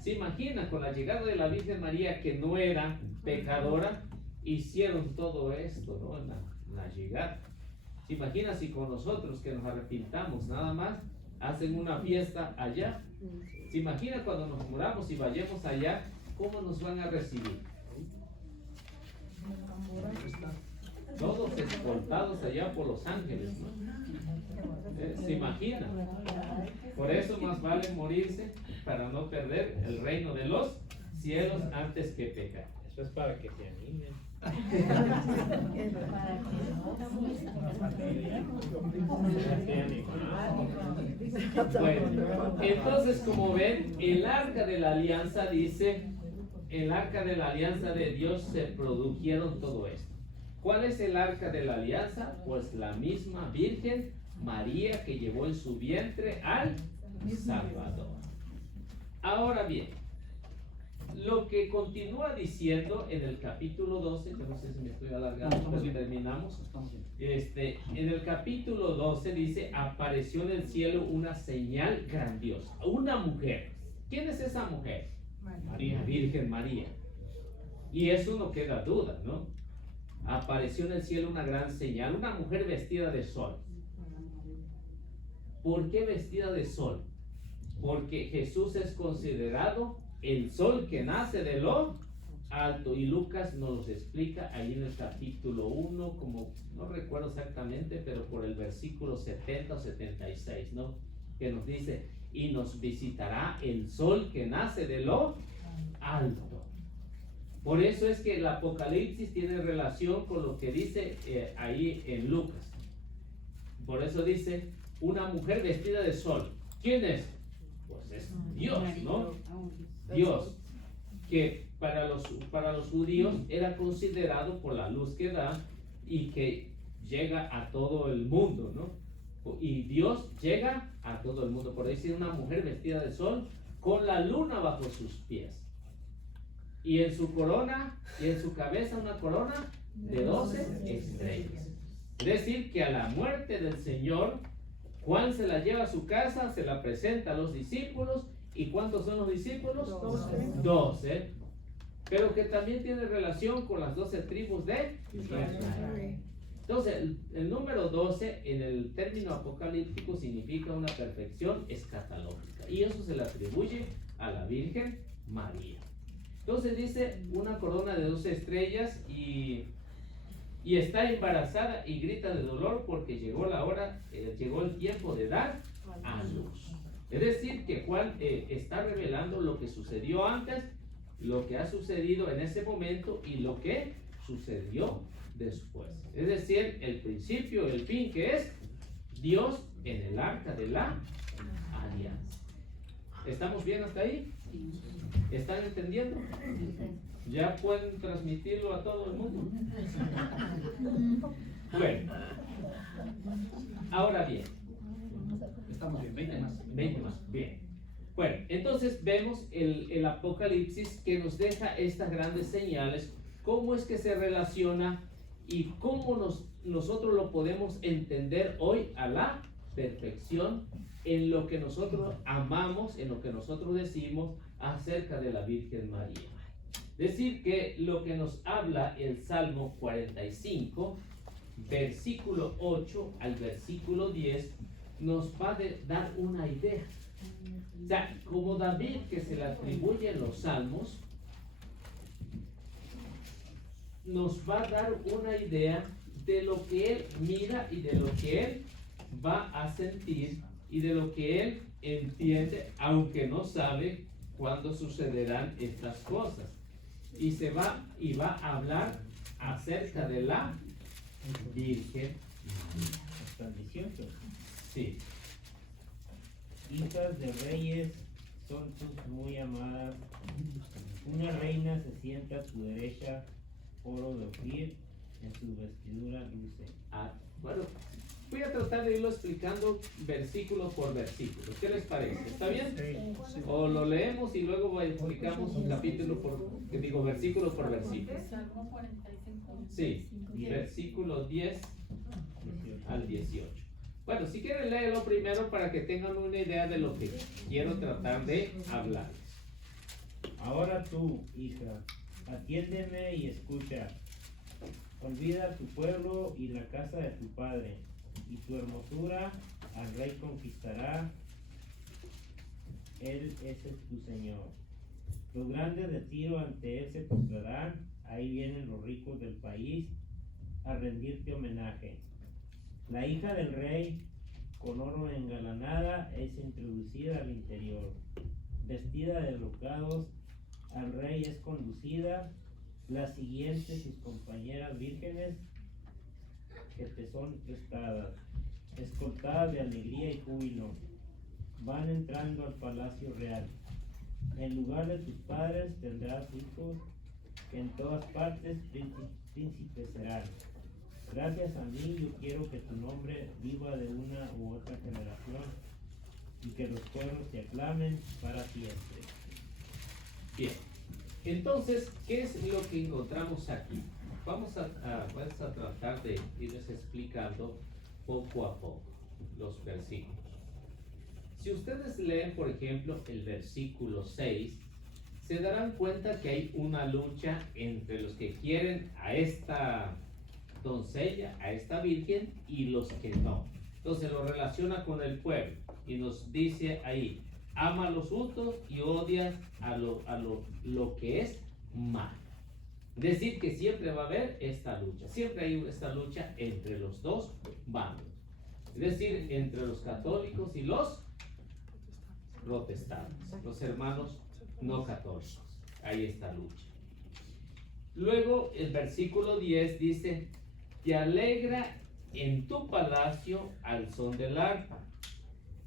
¿Se imagina con la llegada de la Virgen María, que no era pecadora, hicieron todo esto, ¿no? En la llegada. ¿Se imagina si con nosotros que nos arrepintamos nada más hacen una fiesta allá? ¿Se imagina cuando nos muramos y vayamos allá, cómo nos van a recibir? Todos escoltados allá por los ángeles, ¿no? ¿Se imagina? Por eso más vale morirse para no perder el reino de los cielos antes que pecar. Eso es para que se animen. Bueno, entonces como ven, el arca de la alianza dice, el arca de la alianza de Dios se produjeron todo esto. ¿Cuál es el arca de la alianza? Pues la misma Virgen María que llevó en su vientre al Salvador. Ahora bien, lo que continúa diciendo en el capítulo 12, yo no sé si me estoy alargando, pero terminamos. En el capítulo 12 dice, apareció en el cielo una señal grandiosa, una mujer. ¿Quién es esa mujer? María, Virgen María. Y eso no queda duda, ¿no? Apareció en el cielo una gran señal, una mujer vestida de sol. ¿Por qué vestida de sol? Porque Jesús es considerado el sol que nace de lo alto, y Lucas nos los explica ahí en el capítulo 1, como no recuerdo exactamente, pero por el versículo 70 o 76, ¿no? Que nos dice, y nos visitará el sol que nace de lo alto. Por eso es que el Apocalipsis tiene relación con lo que dice ahí en Lucas. Por eso dice, una mujer vestida de sol. ¿Quién es? Pues es Dios, ¿no? Dios, que para los judíos era considerado por la luz que da y que llega a todo el mundo, ¿no? Y Dios llega a todo el mundo. Por eso es una mujer vestida de sol con la luna bajo sus pies. Y en su corona, y en su cabeza una corona de 12 estrellas. Es decir, que a la muerte del Señor, Juan se la lleva a su casa, se la presenta a los discípulos. ¿Y cuántos son los discípulos? 12. Pero que también tiene relación con las 12 tribus de Israel. Entonces, el número 12 en el término apocalíptico significa una perfección escatológica. Y eso se le atribuye a la Virgen María. Entonces dice una corona de 12 estrellas y está embarazada y grita de dolor porque llegó la hora, llegó el tiempo de dar a luz. Es decir, que Juan está revelando lo que sucedió antes, lo que ha sucedido en ese momento y lo que sucedió después. Es decir, el principio, el fin, que es Dios en el arca de la alianza. ¿Estamos bien hasta ahí? ¿Están entendiendo? ¿Ya pueden transmitirlo a todo el mundo? Bueno, ahora bien. Estamos bien, 20 más. 20 más, bien. Bueno, entonces vemos el Apocalipsis que nos deja estas grandes señales, cómo es que se relaciona y cómo nosotros lo podemos entender hoy a la perfección en lo que nosotros amamos, en lo que nosotros decimos acerca de la Virgen María. Decir que lo que nos habla el Salmo 45, versículo 8 al versículo 10, nos va a dar una idea. O sea, como David, que se le atribuyen los salmos, nos va a dar una idea de lo que él mira y de lo que él va a sentir y de lo que él entiende, aunque no sabe cuándo sucederán estas cosas. Y va a hablar acerca de la Virgen María. Están diciendo. Sí. Hijas de reyes son tus muy amadas. Una reina se sienta a tu derecha, oro de Ofir, en su vestidura luce. Bueno, voy a tratar de irlo explicando versículo por versículo. ¿Qué les parece? ¿Está bien? O lo leemos y luego explicamos un capítulo versículo por versículo. Salmo 45. Sí, versículo 10 al 18. Bueno, si quieren léelo primero para que tengan una idea de lo que quiero tratar de hablar. Ahora tú, hija, atiéndeme y escucha. Olvida a tu pueblo y la casa de tu padre, y tu hermosura al rey conquistará. Él es tu Señor. Los grandes de Tiro ante él se postrarán. Ahí vienen los ricos del país a rendirte homenaje. La hija del rey, con oro engalanada, es introducida al interior. Vestida de brocados, al rey es conducida. Las siguientes, sus compañeras vírgenes, que te son prestadas, escoltadas de alegría y júbilo, van entrando al palacio real. En lugar de tus padres tendrás hijos, que en todas partes príncipes serán. Gracias a mí yo quiero que tu nombre viva de una u otra generación, y que los pueblos te aclamen para siempre. Bien. Entonces, ¿qué es lo que encontramos aquí? Vamos a tratar de irles explicando poco a poco los versículos. Si ustedes leen, por ejemplo, el versículo 6, se darán cuenta que hay una lucha entre los que quieren a esta doncella, a esta virgen, y los que no. Entonces lo relaciona con el pueblo y nos dice ahí: ama los justos y odias a lo que es malo. Es decir, que siempre va a haber esta lucha, siempre hay esta lucha entre los dos bandos. Es decir, entre los católicos y los protestantes, los hermanos no católicos. Hay esta lucha. Luego el versículo 10 dice: te alegra en tu palacio al son del arpa.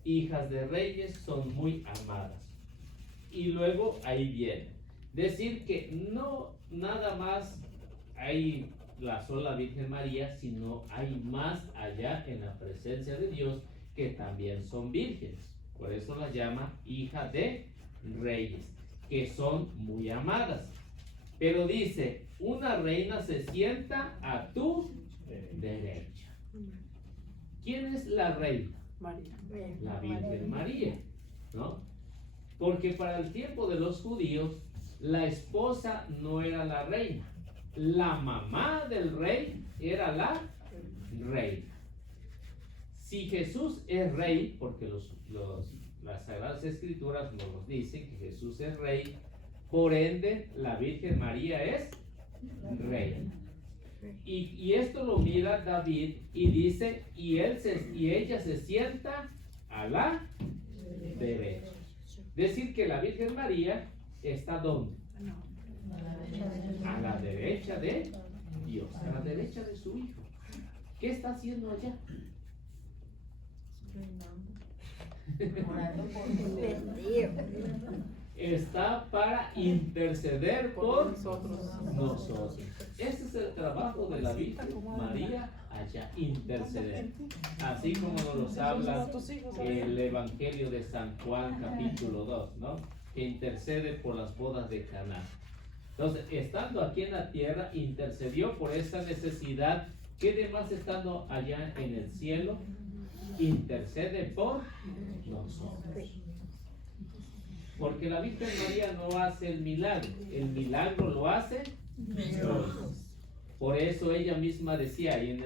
Hijas de reyes son muy amadas. Y luego ahí viene decir que no nada más hay la sola Virgen María, sino hay más allá en la presencia de Dios que también son vírgenes. Por eso las llama hija de reyes, que son muy amadas. Pero dice: una reina se sienta a tu derecha. ¿Quién es la reina? María. La Virgen María, ¿no? Porque para el tiempo de los judíos, la esposa no era la reina, la mamá del rey era la reina. Si Jesús es rey, porque las Sagradas Escrituras nos dicen que Jesús es rey, por ende la Virgen María es reina. Y esto lo mira David y dice: y ella se sienta a la derecha. Decir que la Virgen María está ¿dónde? A la derecha de Dios, a la derecha de su Hijo. ¿Qué está haciendo allá? Está para interceder por nosotros. Ese es el trabajo de la Virgen María allá, interceder. Así como nos habla el Evangelio de San Juan capítulo 2, ¿no? Que intercede por las bodas de Caná. Entonces, estando aquí en la tierra, intercedió por esa necesidad. ¿Qué demás estando allá en el cielo? Intercede por nosotros. Porque la Virgen María no hace el milagro lo hace Dios. Por eso ella misma decía ahí en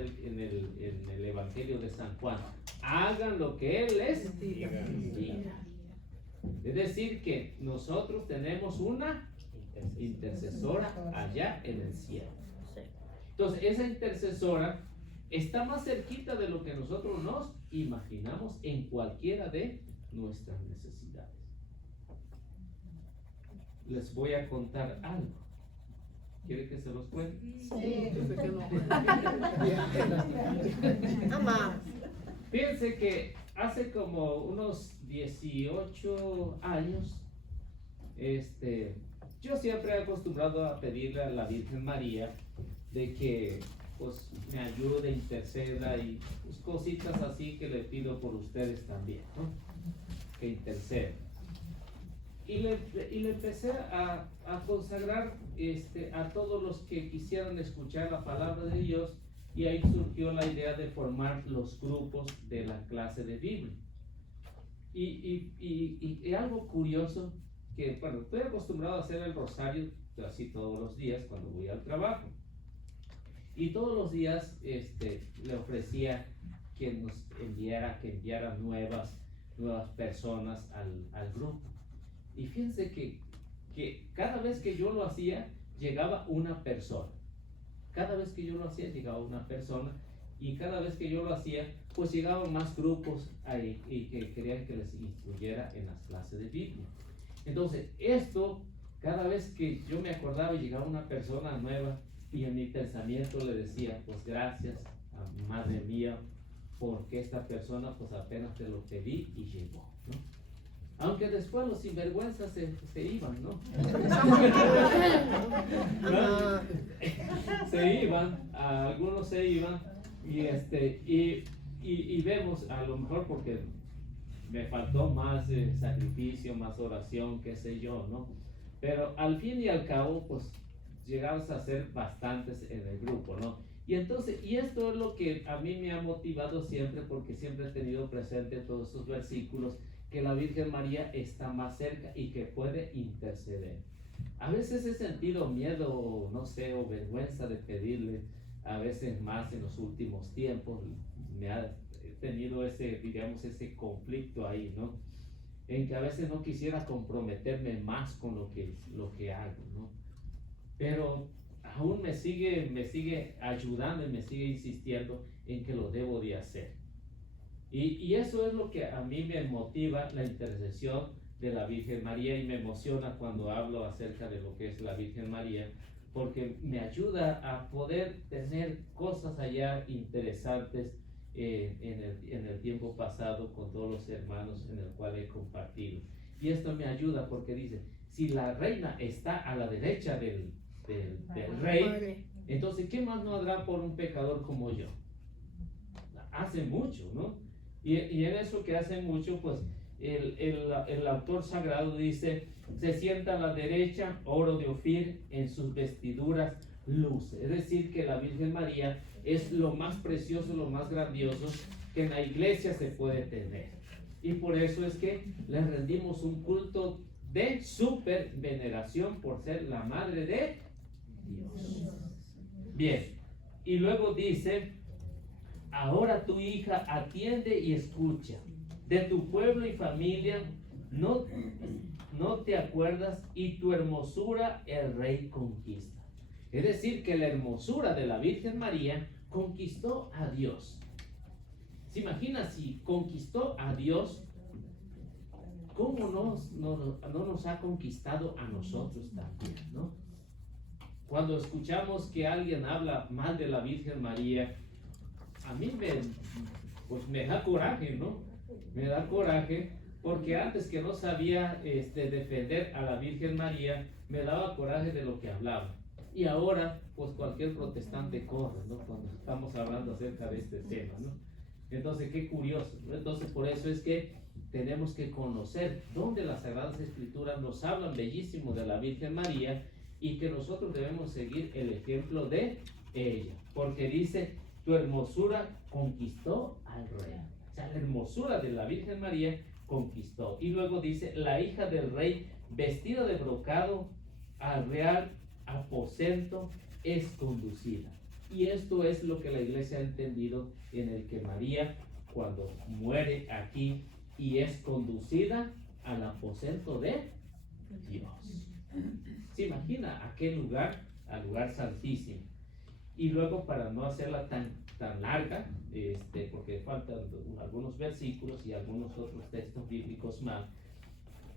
el Evangelio de San Juan: hagan lo que Él les diga. Es decir, que nosotros tenemos una intercesora allá en el cielo. Entonces, esa intercesora está más cerquita de lo que nosotros nos imaginamos en cualquiera de nuestras necesidades. Les voy a contar algo. ¿Quiere que se los cuente? Fíjense que hace como unos 18 años, yo siempre he acostumbrado a pedirle a la Virgen María de que pues me ayude, interceda y pues, cositas así que le pido por ustedes también, ¿no? Que interceda. Y le empecé a consagrar a todos los que quisieran escuchar la palabra de Dios, y ahí surgió la idea de formar los grupos de la clase de Biblia. Y algo curioso, que bueno, estoy acostumbrado a hacer el rosario así todos los días cuando voy al trabajo. Y todos los días le ofrecía que nos enviara nuevas personas al grupo. Y fíjense que cada vez que yo lo hacía, llegaba una persona. Cada vez que yo lo hacía, llegaba una persona. Y cada vez que yo lo hacía, pues llegaban más grupos ahí y que querían que les instruyera en las clases de Biblia. Entonces, cada vez que yo me acordaba y llegaba una persona nueva, y en mi pensamiento le decía, pues gracias, madre mía, porque esta persona pues apenas te lo pedí y llegó, ¿no? Aunque después los sinvergüenzas se iban, ¿no? ¿No? Se iban, algunos se iban, y vemos, a lo mejor porque me faltó más sacrificio, más oración, qué sé yo, ¿no? Pero al fin y al cabo, pues llegamos a ser bastantes en el grupo, ¿no? Y entonces, y esto es lo que a mí me ha motivado siempre, porque siempre he tenido presente todos estos versículos, que la Virgen María está más cerca y que puede interceder. A veces he sentido miedo, no sé, o vergüenza de pedirle, a veces más en los últimos tiempos, he tenido ese conflicto ahí, ¿no? En que a veces no quisiera comprometerme más con lo que hago, ¿no? Pero aún me sigue ayudando y me sigue insistiendo en que lo debo de hacer. Y eso es lo que a mí me motiva, la intercesión de la Virgen María, y me emociona cuando hablo acerca de lo que es la Virgen María, porque me ayuda a poder tener cosas allá interesantes en el tiempo pasado con todos los hermanos en el cual he compartido. Y esto me ayuda porque dice, si la reina está a la derecha del rey, entonces ¿qué más no habrá por un pecador como yo? Hace mucho, ¿no? Y en eso que hace mucho, pues el autor sagrado dice, se sienta a la derecha, oro de Ofir, en sus vestiduras luce. Es decir, que la Virgen María es lo más precioso, lo más grandioso que en la iglesia se puede tener. Y por eso es que le rendimos un culto de super veneración por ser la madre de Dios. Bien, y luego dice, ahora tu hija atiende y escucha. De tu pueblo y familia no te acuerdas, y tu hermosura el rey conquista. Es decir, que la hermosura de la Virgen María conquistó a Dios. ¿Se imagina si conquistó a Dios? ¿Cómo no nos ha conquistado a nosotros también, ¿no? Cuando escuchamos que alguien habla mal de la Virgen María, a mí me da coraje, ¿no? Me da coraje, porque antes que no sabía defender a la Virgen María, me daba coraje de lo que hablaba. Y ahora, pues cualquier protestante corre, ¿no? Cuando estamos hablando acerca de este tema, ¿no? Entonces, qué curioso, ¿no? Entonces, por eso es que tenemos que conocer dónde las Sagradas Escrituras nos hablan bellísimo de la Virgen María, y que nosotros debemos seguir el ejemplo de ella, porque dice, tu hermosura conquistó al rey. O sea, la hermosura de la Virgen María conquistó. Y luego dice, la hija del rey, vestida de brocado, al real aposento es conducida. Y esto es lo que la iglesia ha entendido, en el que María, cuando muere aquí y es conducida al aposento de Dios. ¿Se imagina aquel lugar? Al lugar santísimo. Y luego, para no hacerla tan larga, porque faltan algunos versículos y algunos otros textos bíblicos más,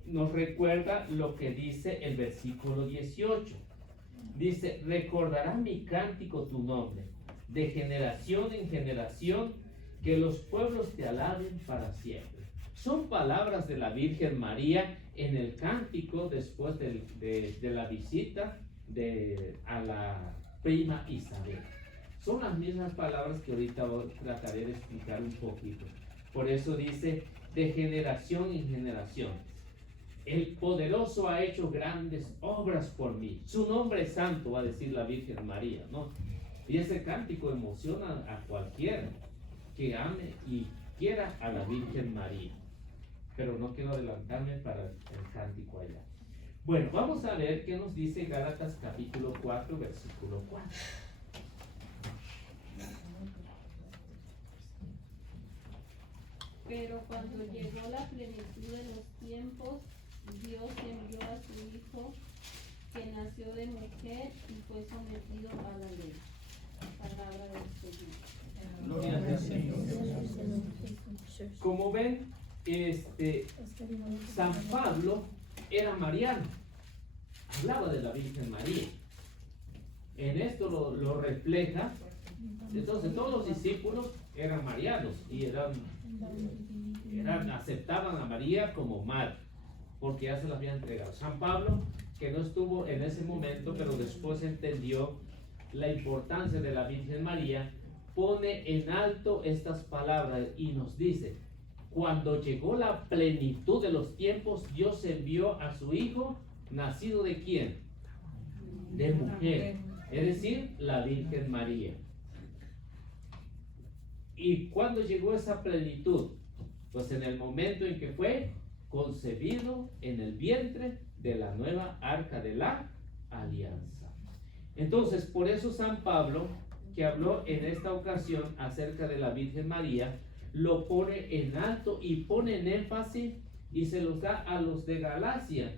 nos recuerda lo que dice el versículo 18. Dice, recordará mi cántico tu nombre, de generación en generación, que los pueblos te alaben para siempre. Son palabras de la Virgen María en el cántico después de la visita a la prima Isabel. Son las mismas palabras que ahorita trataré de explicar un poquito. Por eso dice, de generación en generación. El poderoso ha hecho grandes obras por mí. Su nombre es santo, va a decir la Virgen María, ¿no? Y ese cántico emociona a cualquiera que ame y quiera a la Virgen María. Pero no quiero adelantarme para el cántico allá. Bueno, vamos a ver qué nos dice Gálatas capítulo 4, versículo 4. Pero cuando llegó la plenitud de los tiempos, Dios envió a su Hijo, que nació de mujer y fue sometido a la ley. Palabra del Señor. Gloria a Dios. Como ven, San Pablo era mariano, hablaba de la Virgen María. En esto lo refleja. Entonces todos los discípulos eran marianos y aceptaban a María como madre, porque ya se la había entregado. San Pablo, que no estuvo en ese momento, pero después entendió la importancia de la Virgen María, pone en alto estas palabras y nos dice: cuando llegó la plenitud de los tiempos, Dios envió a su Hijo, nacido ¿de quién? De mujer, es decir, la Virgen María. ¿Y cuando llegó esa plenitud? Pues en el momento en que fue concebido en el vientre de la nueva arca de la alianza. Entonces, por eso San Pablo, que habló en esta ocasión acerca de la Virgen María, lo pone en alto y pone en énfasis y se los da a los de Galacia,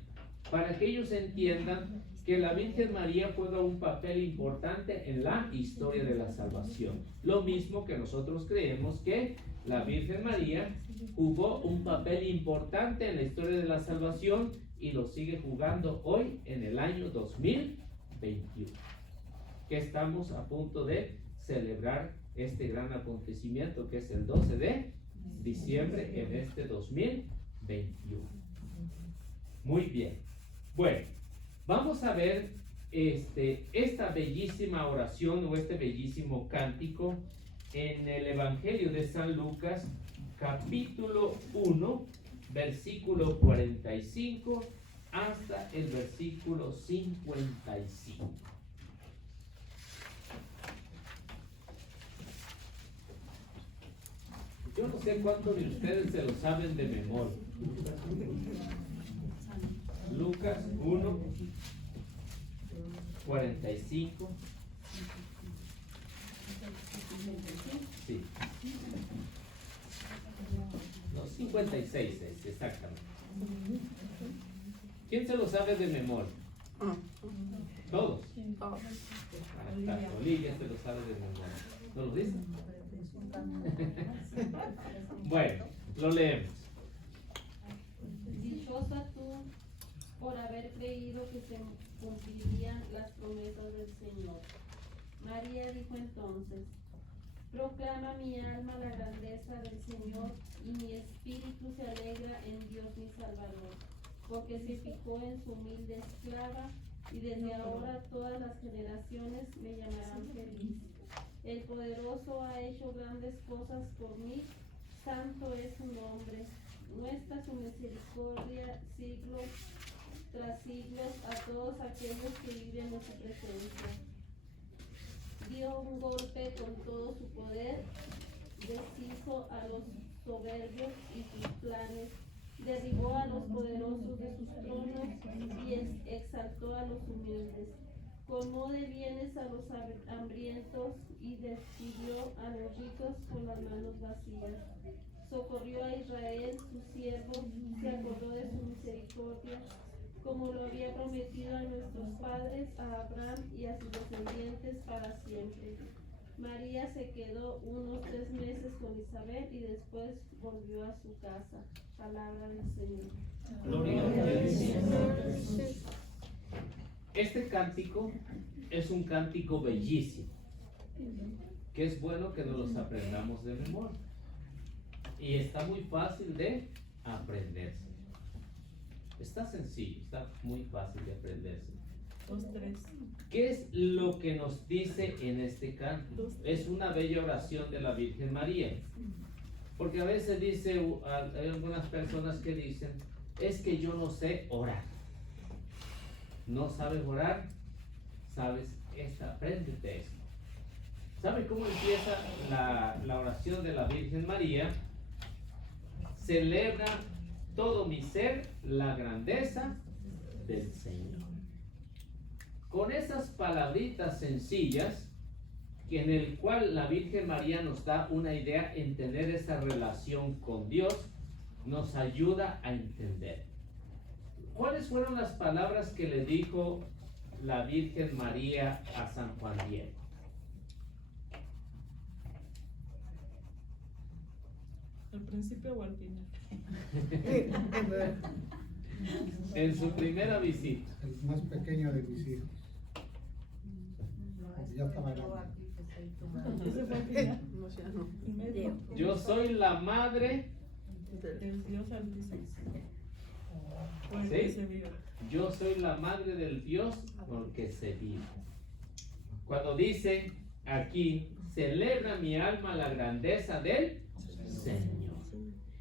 para que ellos entiendan que la Virgen María juega un papel importante en la historia de la salvación. Lo mismo que nosotros creemos que la Virgen María jugó un papel importante en la historia de la salvación y lo sigue jugando hoy en el año 2021, que estamos a punto de celebrar este gran acontecimiento que es el 12 de diciembre en este 2021. Muy bien. Bueno, vamos a ver esta bellísima oración o este bellísimo cántico en el Evangelio de San Lucas, capítulo 1, versículo 45 hasta el versículo 55. Yo no sé cuántos de ustedes se lo saben de memoria. Lucas 1, 45. Sí. No, 56 es, exactamente. ¿Quién se lo sabe de memoria? ¿Todos? Hasta Olivia se lo sabe de memoria. ¿No lo dice? Bueno, lo leemos. Dichosa tú por haber creído que se cumplirían las promesas del Señor. María dijo entonces: proclama mi alma la grandeza del Señor, y mi espíritu se alegra en Dios mi Salvador, porque se fijó en su humilde esclava, y desde ahora todas las generaciones me llamarán feliz. El poderoso ha hecho grandes cosas por mí, santo es su nombre. Muestra su misericordia siglos tras siglos a todos aquellos que viven en su presencia. Dio un golpe con todo su poder, deshizo a los soberbios y sus planes, derribó a los poderosos de sus tronos y exaltó a los humildes. Colmó de bienes a los hambrientos y despidió a los ricos con las manos vacías. Socorrió a Israel, su siervo, se acordó de su misericordia, como lo había prometido a nuestros padres, a Abraham y a sus descendientes para siempre. María se quedó unos 3 meses con Isabel y después volvió a su casa. Palabra del Señor. Gloria a Dios. Este cántico es un cántico bellísimo, que es bueno que nos los aprendamos de memoria. Y está muy fácil de aprenderse. Está sencillo, está muy fácil de aprenderse. 2, 3. ¿Qué es lo que nos dice en este canto? Es una bella oración de la Virgen María. Porque a veces hay algunas personas que dicen, es que yo no sé orar. ¿No sabes orar? ¿Sabes? Apréndete esto. ¿Sabe cómo empieza la oración de la Virgen María? Celebra todo mi ser la grandeza del Señor. Con esas palabritas sencillas, en el cual la Virgen María nos da una idea en tener esa relación con Dios, nos ayuda a entender. ¿Cuáles fueron las palabras que le dijo la Virgen María a San Juan Diego? ¿Al principio o al final? En su primera visita. El más pequeño de mis hijos. Ya estaba grande. Ese fue el final. El medio. Yo soy la madre. Del Dios Altísimo. Por el ¿Sí? que se vive. Yo soy la madre del Dios porque se vive. Cuando dice aquí, celebra mi alma la grandeza del Señor.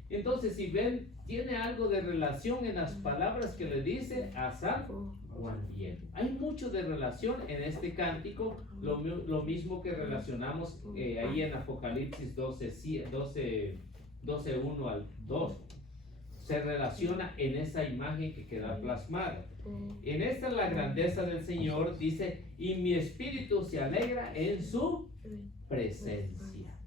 Entonces, si ven, tiene algo de relación en las palabras que le dice a San Juan Diego. Hay mucho de relación en este cántico, lo mismo que relacionamos ahí en Apocalipsis 12, 1 al 2. Se relaciona en esa imagen que queda plasmada. En esta la grandeza del Señor dice, y mi espíritu se alegra en su presencia.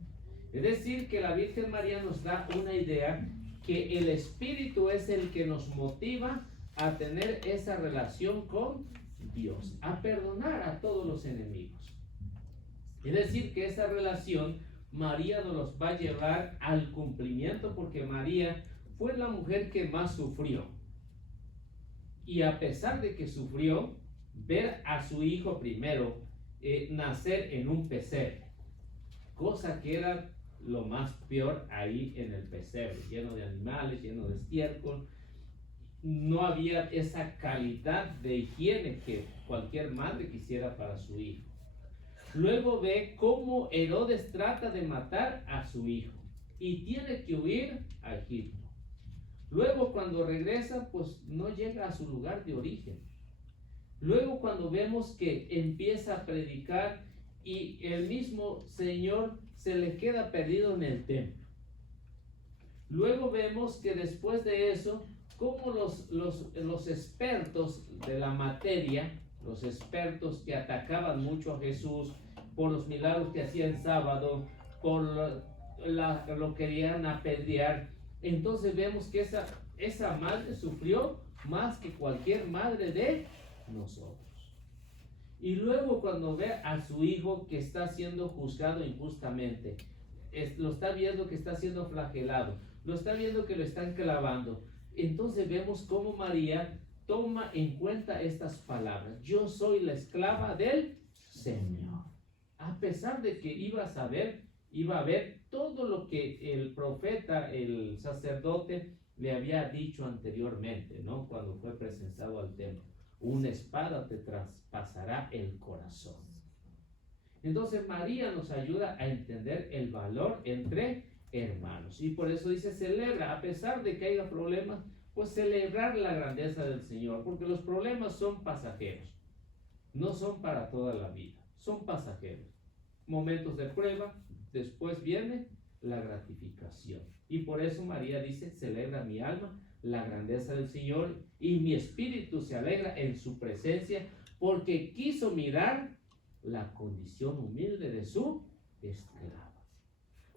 Es decir, que la Virgen María nos da una idea que el Espíritu es el que nos motiva a tener esa relación con Dios, a perdonar a todos los enemigos. Es decir, que esa relación María nos los va a llevar al cumplimiento, porque María fue la mujer que más sufrió. Y a pesar de que sufrió, ver a su hijo primero nacer en un pesebre, cosa que era lo más peor ahí en el pesebre, lleno de animales, lleno de estiércol. No había esa calidad de higiene que cualquier madre quisiera para su hijo. Luego ve cómo Herodes trata de matar a su hijo y tiene que huir a Egipto. Luego cuando regresa, pues no llega a su lugar de origen. Luego cuando vemos que empieza a predicar y el mismo Señor se le queda perdido en el templo. Luego vemos que después de eso, como los expertos de la materia, los expertos que atacaban mucho a Jesús por los milagros que hacía el sábado, por lo querían apedrear, entonces vemos que esa madre sufrió más que cualquier madre de nosotros. Y luego cuando ve a su hijo que está siendo juzgado injustamente, lo está viendo que está siendo flagelado, lo está viendo que lo están clavando, entonces vemos cómo María toma en cuenta estas palabras: yo soy la esclava del Señor. A pesar de que iba a ver todo lo que el profeta, el sacerdote, le había dicho anteriormente, ¿no? Cuando fue presentado al templo: una espada te traspasará el corazón. Entonces María nos ayuda a entender el valor entre hermanos, y por eso dice celebra, a pesar de que haya problemas, pues celebrar la grandeza del Señor, porque los problemas son pasajeros, no son para toda la vida, son pasajeros, momentos de prueba, después viene la gratificación. Y por eso María dice: celebra mi alma la grandeza del Señor, y mi espíritu se alegra en su presencia, porque quiso mirar la condición humilde de su esclava.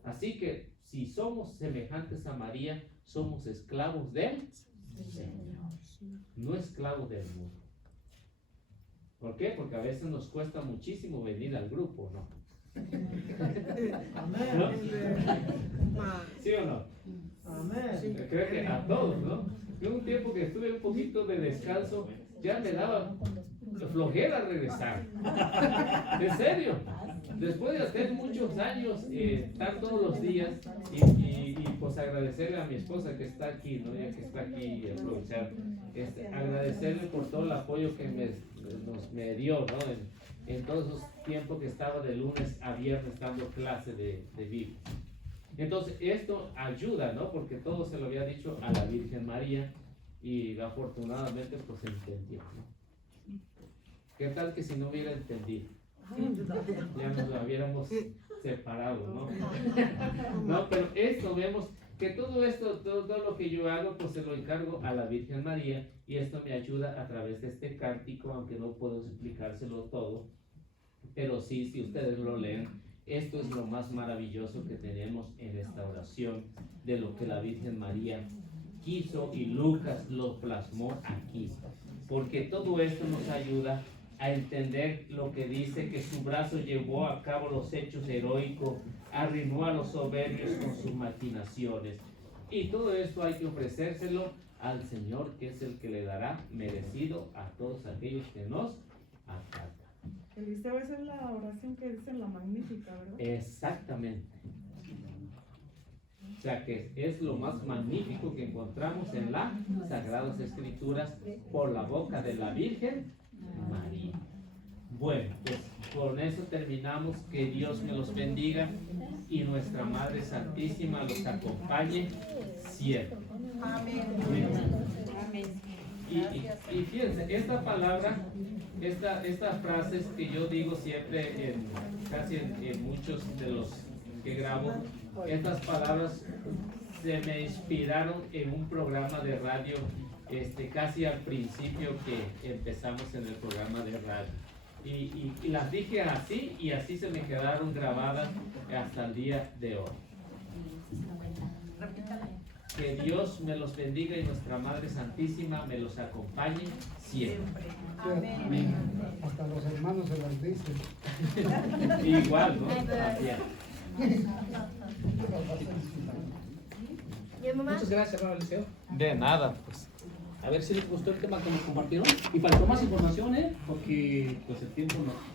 Así que si somos semejantes a María, somos esclavos del Señor, no esclavos del mundo. ¿Por qué? Porque a veces nos cuesta muchísimo venir al grupo, ¿no? ¿No? ¿Sí o no? Amén. Creo que a todos, ¿no? Yo un tiempo que estuve un poquito de descanso, ya me daba flojera regresar. ¿En serio? después de hacer muchos años, estar todos los días y pues agradecerle a mi esposa que está aquí, ¿no? Ya que está aquí y aprovechar, agradecerle por todo el apoyo que me dio, ¿no? En todos esos tiempos que estaba de lunes a viernes dando clase de Biblia. Entonces esto ayuda, ¿no? Porque todo se lo había dicho a la Virgen María y afortunadamente pues entendió, ¿no? ¿Qué tal que si no hubiera entendido? Ya nos hubiéramos separado, ¿no? No, pero esto vemos que todo esto, todo lo que yo hago, pues se lo encargo a la Virgen María y esto me ayuda a través de este cántico, aunque no puedo explicárselo todo, pero sí, si ustedes lo leen, esto es lo más maravilloso que tenemos en esta oración, de lo que la Virgen María quiso y Lucas lo plasmó aquí, porque todo esto nos ayuda a entender lo que dice, que su brazo llevó a cabo los hechos heroicos, arruinó a los soberbios con sus maquinaciones. Y todo esto hay que ofrecérselo al Señor, que es el que le dará merecido a todos aquellos que nos atacan. Eliseo, esa es la oración que dice en la Magnífica, ¿verdad? Exactamente. O sea que es lo más magnífico que encontramos en las Sagradas Escrituras por la boca de la Virgen María. Bueno, pues con eso terminamos. Que Dios me los bendiga y nuestra Madre Santísima los acompañe siempre. Amén. Y fíjense, esta palabra, estas frases que yo digo siempre casi en muchos de los que grabo, estas palabras se me inspiraron en un programa de radio casi al principio que empezamos en el programa de radio. Y las dije así y así se me quedaron grabadas hasta el día de hoy. Que Dios me los bendiga y nuestra Madre Santísima me los acompañe siempre. Amén. Hasta los hermanos se las dicen. Igual, ¿no? También. Muchas gracias, hermano Eliseo. De nada, pues. A ver si les gustó el tema que nos compartieron. Y faltó más información, porque pues el tiempo no.